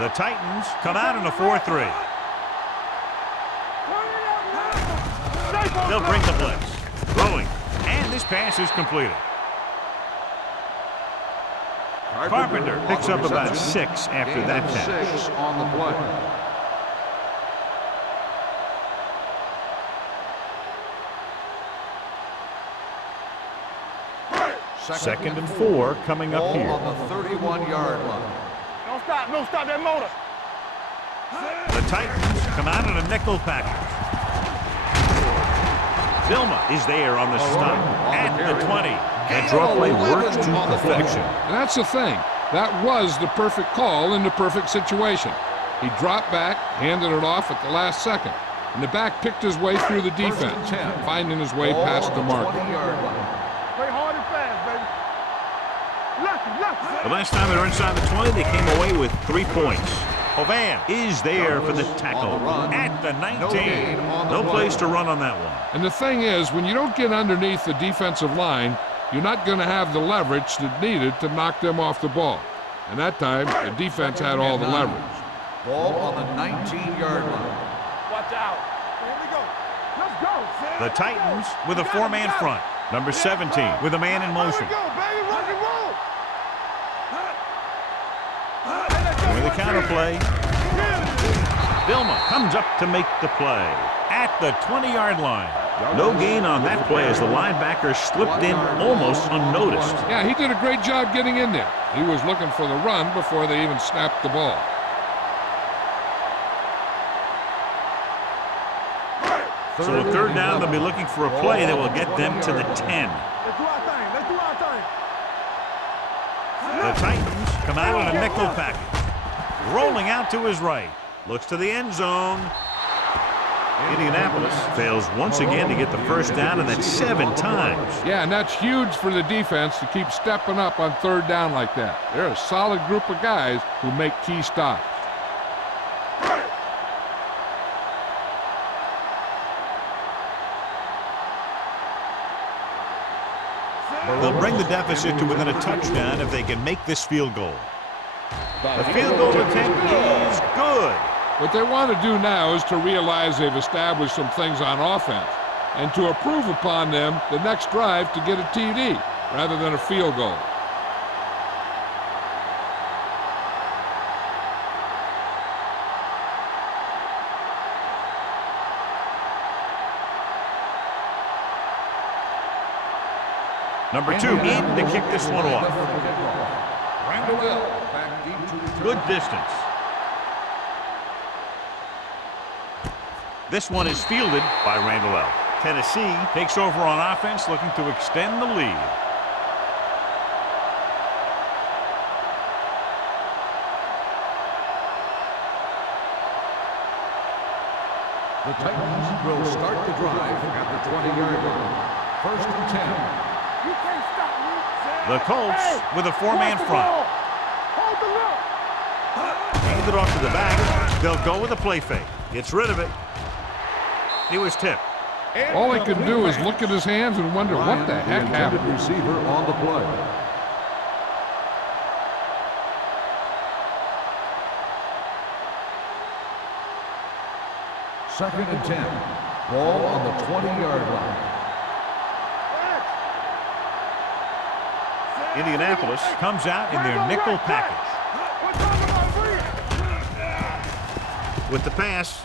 The Titans come out in a 4-3. They'll bring the blitz. Throwing. And this pass is completed. Carpenter picks up about 6 after that catch. 6 on the play. Second and 4 coming up Ball here. on the 31-yard line. Don't stop that motor. The Titans come out in a nickel package. Vilma is there on the stop at the 20. That Gain draw of play 11 works to on the play. perfection. And that's the thing. That was the perfect call in the perfect situation. He dropped back, handed it off at the last second. And the back picked his way through the defense, 10. finding his way Ball past on the mark. 20-yard line. Play hard and fast, baby. Lucky. The last time they were inside the 20, they came away with 3 points. Hovan is there for the tackle at the 19. No place to run on that one. And the thing is, when you don't get underneath the defensive line, you're not going to have the leverage that needed to knock them off the ball. And that time, the defense had all the leverage. Ball on the 19-yard line. Watch out. Here we go. Let's go. The Titans with a 4-man front. Number 17 with a man in motion. Here we go, baby. Rock and roll. With the counter play. Vilma comes up to make the play at the 20-yard line. No gain on that play as the linebacker slipped in almost unnoticed. Yeah, he did a great job getting in there. He was looking for the run before they even snapped the ball. So a third down, they'll be looking for a play that will get them to the 10. Let's do our thing. Let's do our thing. The Titans come out in a nickel package. Rolling out to his right. Looks to the end zone. Indianapolis fails once again to get the first down, and that's 7 times. Yeah, and that's huge for the defense to keep stepping up on third down like that. They're a solid group of guys who make key stops. They'll bring the deficit to within a touchdown if they can make this field goal. The field goal attempt is good. What they want to do now is to realize they've established some things on offense and to improve upon them the next drive to get a TD rather than a field goal. Number 2 in to kick this one off. Good distance. This one is fielded by Randall L. Tennessee takes over on offense, looking to extend the lead. The Titans will start the drive at the 20-yard line. First and 10. You can't stop me. The Colts with a 4-man front. Hold the look. Hand it off to the back. They'll go with a play fake. Gets rid of it. He was tipped. All he could do is look at his hands and wonder what the heck happened. Receiver on the play. Second and 10. Ball on the 20-yard line. Indianapolis comes out in their nickel package. With the pass.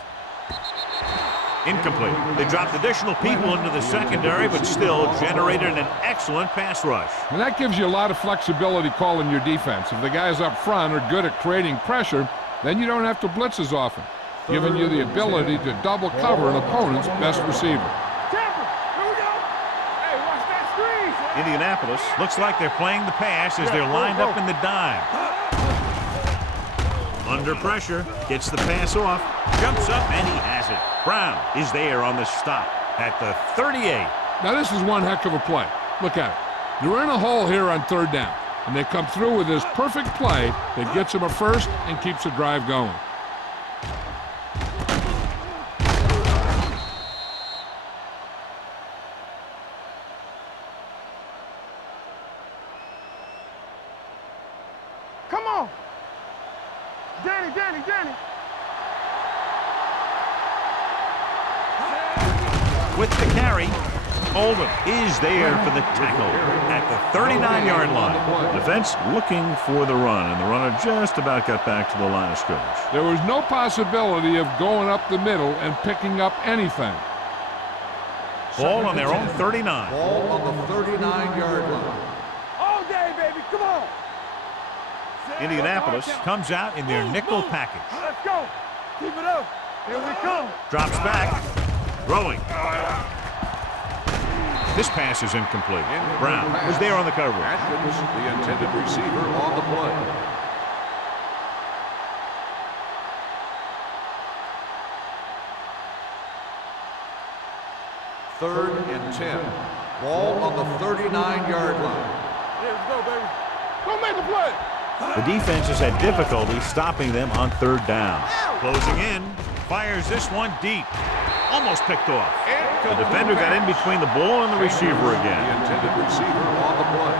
Incomplete. They dropped additional people into the secondary, but still generated an excellent pass rush. And that gives you a lot of flexibility calling your defense. If the guys up front are good at creating pressure, then you don't have to blitz as often, giving you the ability to double cover an opponent's best receiver. Indianapolis looks like they're playing the pass as they're lined up in the dime. Under pressure, gets the pass off, jumps up, and he has it. Brown is there on the stop at the 38. Now this is one heck of a play. Look at it. They're in a hole here on third down, and they come through with this perfect play that gets them a first and keeps the drive going. Come on. Danny. With the carry, Oldham is there for the tackle at the 39-yard line. Defense looking for the run, and the runner just about got back to the line of scrimmage. There was no possibility of going up the middle and picking up anything. Ball on their own 39. Ball on the 39-yard line. All day, baby. Come on. Indianapolis comes out in their nickel package. Let's go. Keep it up. Here we come. Drops back. Throwing. This pass is incomplete. Brown was there on the coverage. Atkins, the intended receiver, on the play. Third and 10. Ball on the 39-yard line. Yeah, let's go, baby. Go make the play. The defense has had difficulty stopping them on third down. Closing in, fires this one deep. Almost picked off. The defender got in between the ball and the receiver again. The intended receiver on the play.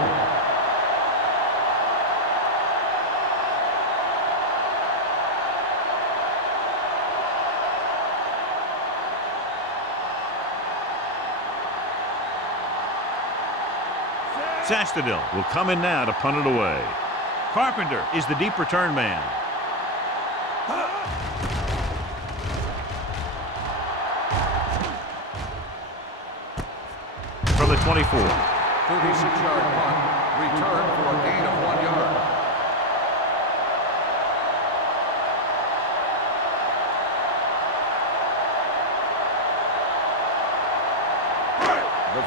Sastadil will come in now to punt it away. Carpenter is the deep return man. From the 24. 36-yard punt. Return for a gain of 1 yard.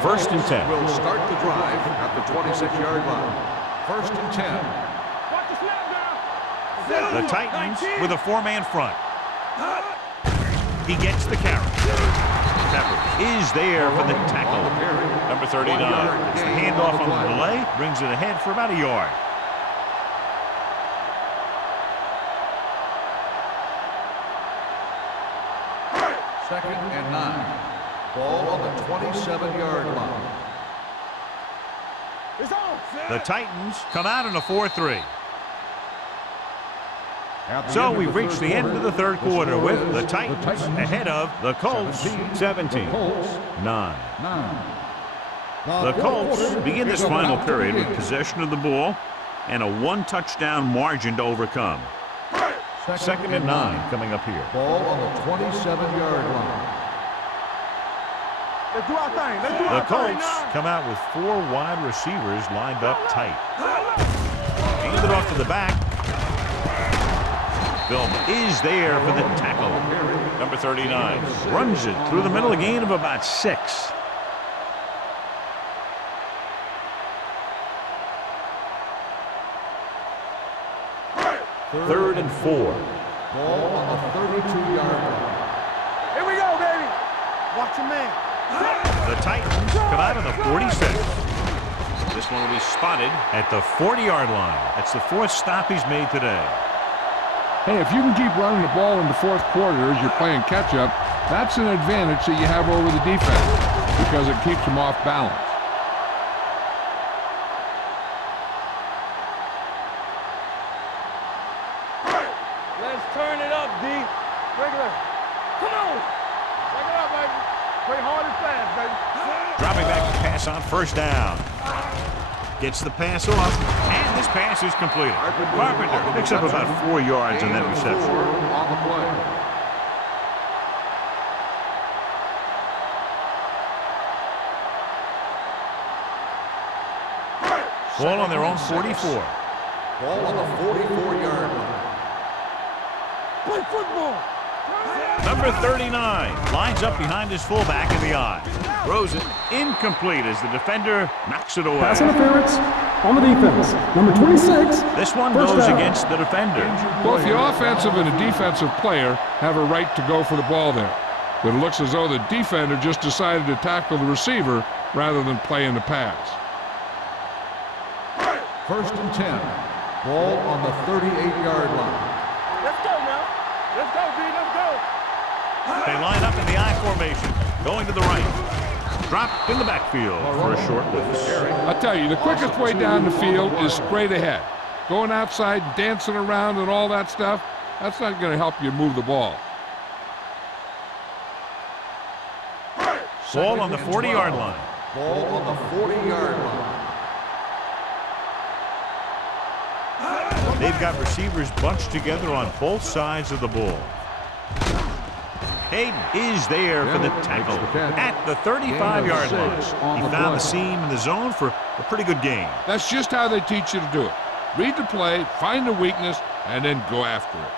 First and 10. Will start the drive at the 26-yard line. First and 10. Watch the snap now. The Titans with a four-man front. He gets the carry. Pepper is there for the tackle. Number 39. It's the handoff on the delay. Brings it ahead for about a yard. Second and 9. Ball on the 27-yard line. It's on. The Titans come out in a 4-3. So we've reached the end of the third quarter with the Titans ahead of the Colts 17-9. The Colts begin this final period with possession of the ball and a one-touchdown margin to overcome. Second and 9 coming up here. Ball on the 27-yard line. Let's do our thing. Let's do The our thing Colts now. come out with 4 wide receivers lined up tight. Hand it off to the back. Film is there for the tackle. Number 39 runs it through the middle, a gain of about 6. Third and 4. Ball on the 32-yard line. Here we go, baby. Watch your man. The Titans come out of the 46. This one will be spotted at the 40-yard line. That's the 4th stop he's made today. Hey, if you can keep running the ball in the fourth quarter as you're playing catch-up, that's an advantage that you have over the defense because it keeps them off balance. Let's turn it up, D. Regular. Come on. Take it up, baby. Play hard and fast, baby. Dropping back to pass on first down. Gets the pass off, and this pass is completed. Carpenter picks up about 4 yards on that reception. On the play. Ball on their own 44. Ball on the 44-yard line. Play football. Number 39 lines up behind his fullback in the I. Throws it incomplete as the defender knocks it away. Pass interference on the defense. Number 26. This one First goes down. against the defender. Both the offensive and the defensive player have a right to go for the ball there. But it looks as though the defender just decided to tackle the receiver rather than play in the pass. First and 10. Ball on the 38-yard line. Let's go now. Let's go, D. Let's go. They line up in the I formation, going to the right. Dropped in the backfield for a short loss. I tell you, the quickest way down the field is straight ahead. Going outside, dancing around and all that stuff, that's not going to help you move the ball. Ball on the 40-yard line. Ball on the 40-yard line. They've got receivers bunched together on both sides of the ball. Hayden is there for the tackle at the 35-yard line. He found the seam in the zone for a pretty good gain. That's just how they teach you to do it. Read the play, find the weakness, and then go after it.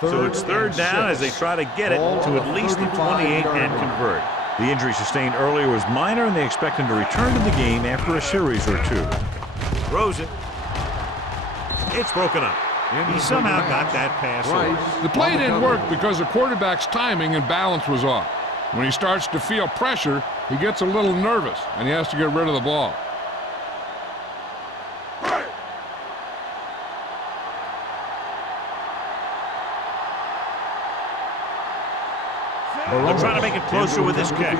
So it's third down as they try to get it to at least the 28 and convert. The injury sustained earlier was minor, and they expect him to return to the game after a series or two. Throws it. It's broken up. He somehow got that pass over. The play didn't work because the quarterback's timing and balance was off. When he starts to feel pressure, he gets a little nervous, and he has to get rid of the ball. They're trying to make it closer with this kick. It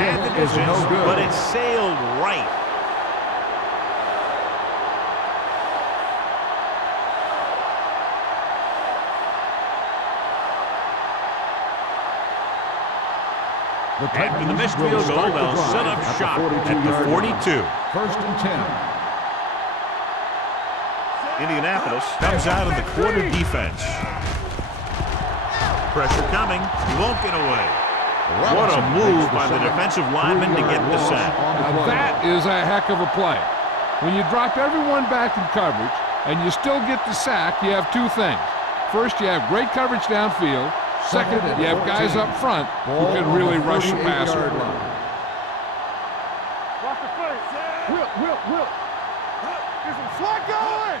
had the distance, but it sailed right. After the missed field goal, they'll set up shop at the 42. First and 10. Indianapolis comes out of the quarter defense. Pressure coming. He won't get away. What a move by the defensive lineman to get the sack. Now that is a heck of a play. When you drop everyone back in coverage and you still get the sack, you have two things. First, you have great coverage downfield. Second, you have guys up front who can really rush the passer. Watch the play. Will. Get some slack going.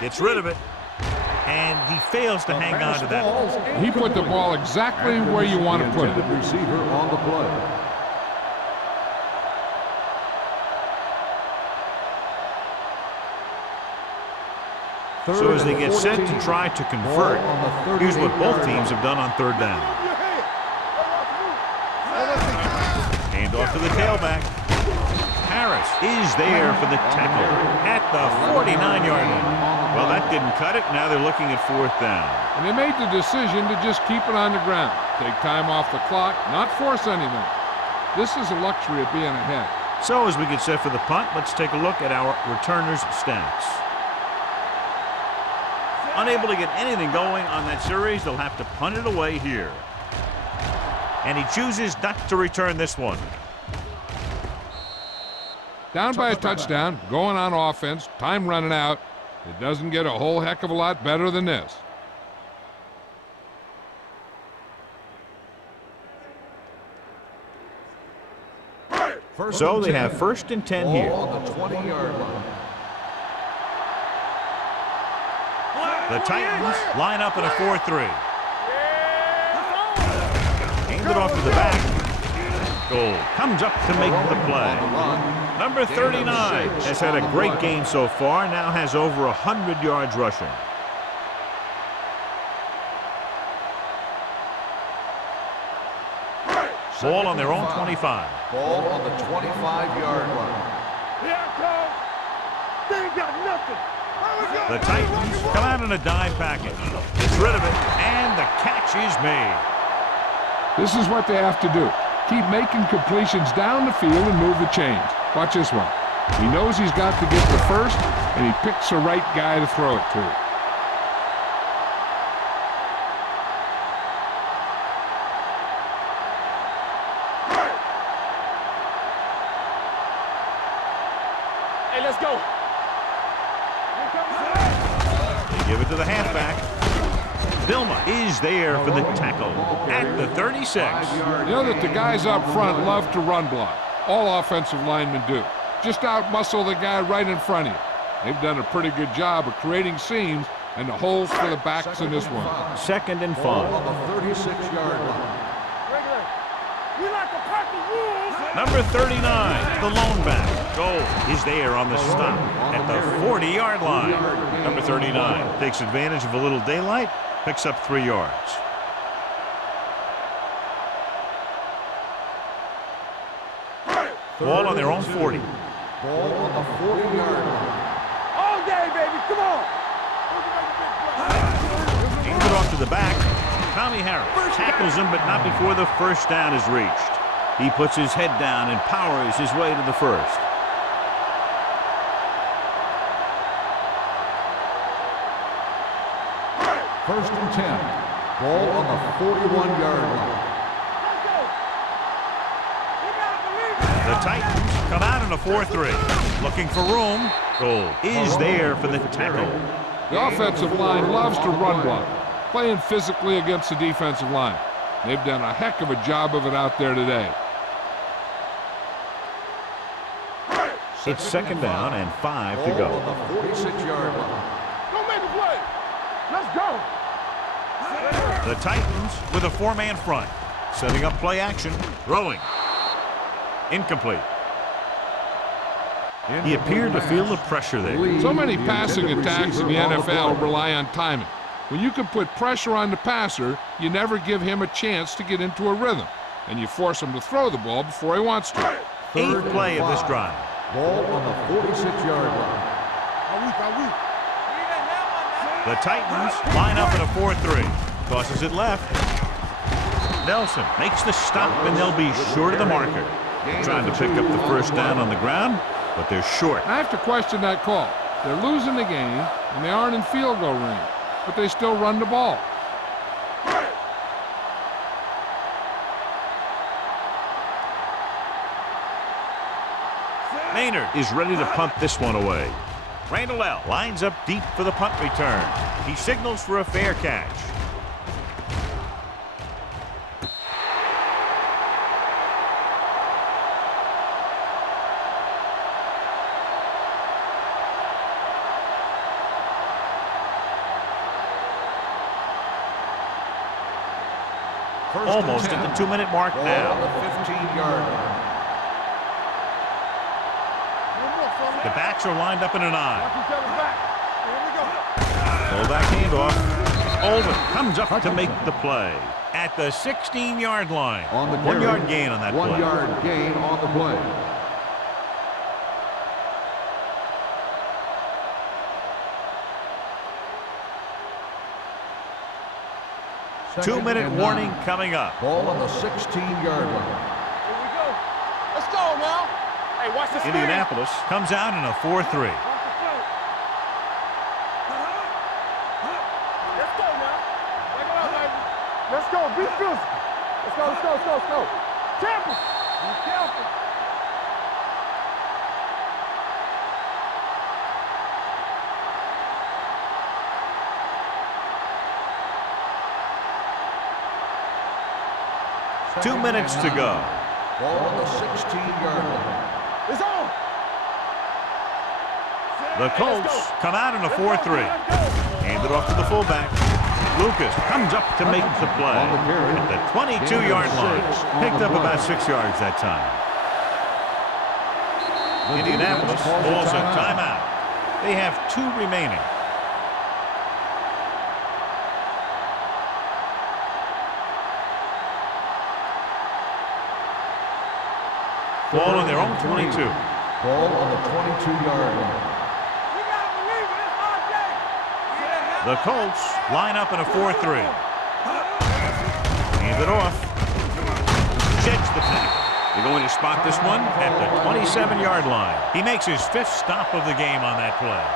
Gets rid of it. And he fails to hang on to that ball. He put the ball exactly where you want to put it. Receiver on the play. So as they get set to try to convert, here's what both teams have done on third down. Hand off to the tailback. Harris is there for the tackle at the 49-yard line. Well, that didn't cut it. Now they're looking at fourth down. And they made the decision to just keep it on the ground. Take time off the clock, not force anything. This is a luxury of being ahead. So as we get set for the punt, let's take a look at our returners' stats. Unable to get anything going on that series, they'll have to punt it away here. And he chooses not to return this one. Down by a touchdown, going on offense, time running out. It doesn't get a whole heck of a lot better than this. So they have first and 10 here. On the 20-yard line. The Titans line up in a 4-3. Hand it off to the back. Goal comes up to make the play. Number 39 has had a great game so far, now has over 100 yards rushing. Ball on their own 25. Ball on the 25-yard line. Here it comes. They ain't got nothing. The Titans come out in a dime package. Gets rid of it, and the catch is made. This is what they have to do. Keep making completions down the field and move the chains. Watch this one. He knows he's got to get the first, and he picks the right guy to throw it to. Hey, let's go. They give it to the halfback. Vilma is there for the tackle at the 36. You know that the guys up front love to run block. All offensive linemen do. Just out-muscle the guy right in front of you. They've done a pretty good job of creating seams and the holes for the backs in this one. Second and 5. On the 36-yard line. We like to pack the rules. Number 39, the lone back. Goal is there on the stop at the 40-yard line. Number 39 takes advantage of a little daylight, picks up 3 yards. Ball on their own 40. Ball on the 40-yard line. All day, baby. Come on. Hands it off to the back. Tommy Harris tackles him, but not before the first down is reached. He puts his head down and powers his way to the first. First and 10. Ball on the 41-yard line. The Titans come out in a 4-3. Looking for room. Goal is there for the tackle The offensive line loves to run block, playing physically against the defensive line. They've done a heck of a job of it out there today. It's second down and 5 to go. On the 46-yard line. Don't make a play. Let's go. The Titans with a 4-man front. Setting up play action. Throwing. Incomplete. He appeared to feel the pressure there. So many passing attacks in the NFL rely on timing. When you can put pressure on the passer, you never give him a chance to get into a rhythm, and you force him to throw the ball before he wants to. 8th play of this drive. Ball on the 46-yard line. The Titans line up in a 4-3. Tosses it left. Nelson makes the stop, and they'll be short of the marker. They're trying to pick up the first down on the ground, but they're short. I have to question that call. They're losing the game, and they aren't in field goal range, but they still run the ball. Maynard is ready to punt this one away. Randall L. lines up deep for the punt return. He signals for a fair catch. Almost at the 2-minute mark now. On the 15-yard line. The backs are lined up in an eye. Watch each other's back. Here we go. Fullback handoff. Olin comes up to make the play at the 16-yard line. On the 1-yard gain on that play. 1-yard gain on the play. Two-minute warning coming up. Ball on the 16-yard line. Here we go. Let's go now. Hey, watch the speed. Indianapolis comes out in a 4-3. Watch the flow. Let's go now. Check it out, baby. Let's go. Be physical. Let's go, let's go, let's go, let's go. Careful. Be careful. Two minutes to go. Ball on the 16-yard line. It's on. The Colts come out in a 4-3. Hand it off to the fullback. Lucas comes up to make the play at the 22-yard line. Picked up about 6 yards that time. Indianapolis calls a timeout. They have 2 remaining. Ball on their own 22. Ball on the 22-yard line. The Colts line up in a 4-3. Hand it off. Sheds the tackle. They're going to spot this one at the 27-yard line. He makes his 5th stop of the game on that play.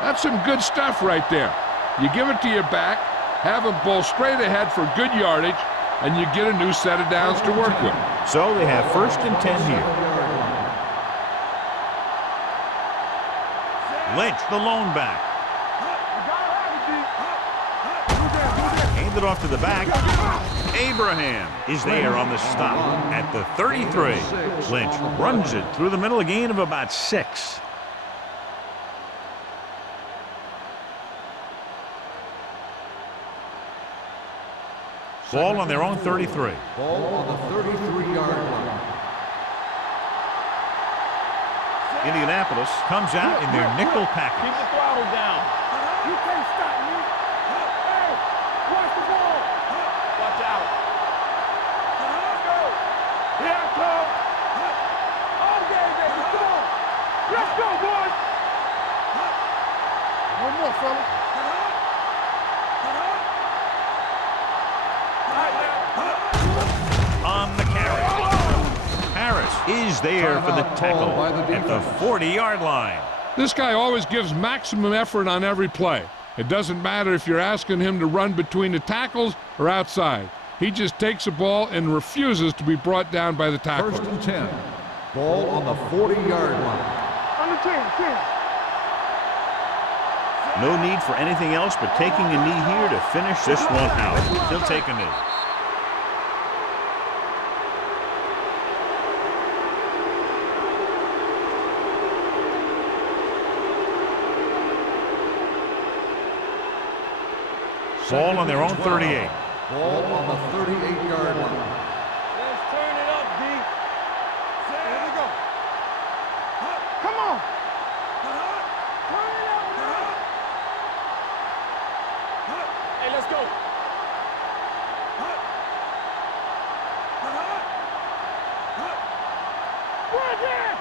That's some good stuff right there. You give it to your back, have him pull straight ahead for good yardage, and you get a new set of downs to work with. So they have 1st and 10 here. Lynch, the lone back. Hand it off to the back. Abraham is there on the stop at the 33. Lynch runs it through the middle, a gain of about 6. Ball on their own 33. Ball on the 33-yard line. Indianapolis comes out in their nickel Keep package. the throttle down. You can't stop me. Hey, watch the ball. Watch out. Let's go. Here I come. All game, baby. Come on. Let's go, boys. One more, fella. On the carry. Harris is there for the tackle at the 40-yard line. This guy always gives maximum effort on every play. It doesn't matter if you're asking him to run between the tackles or outside. He just takes the ball and refuses to be brought down by the tackler. 1st and 10. Ball on the 40-yard line. On the 10. No need for anything else but taking a knee here to finish this one out. He'll take a knee. Ball on their own 38. Ball on the 38-yard line. Let's turn it up, D. Here we go. Come on. Turn it up, man. Hey, let's go. Right there.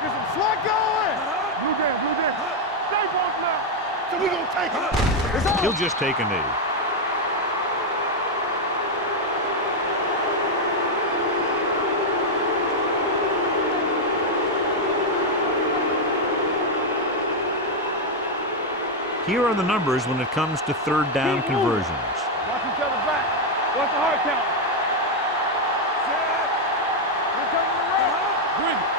Get some slack going. Blue jam. Stay focused now. So we gonna take it. It's on. He'll just take a knee. Here are the numbers when it comes to third down conversions. Watch each other back. Watch the hard count. Set. We're coming around. Bring it.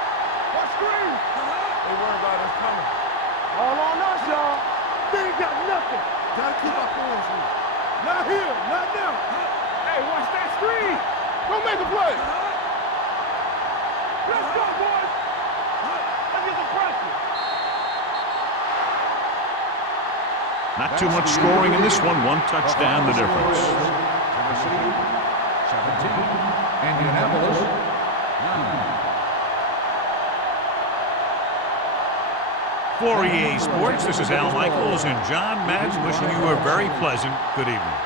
Watch screen. They worry about us coming. All on us, y'all. They ain't got nothing. Gotta keep our forwards in. Not here. Not now. Hey, watch that screen. Don't make a play. Let's go, boys. Let's get the pressure. Not too much scoring in this one. One touchdown, the difference. Tennessee, 17. Indianapolis, 9. For EA Sports, this is Al Michaels and John Madden wishing you a very pleasant good evening.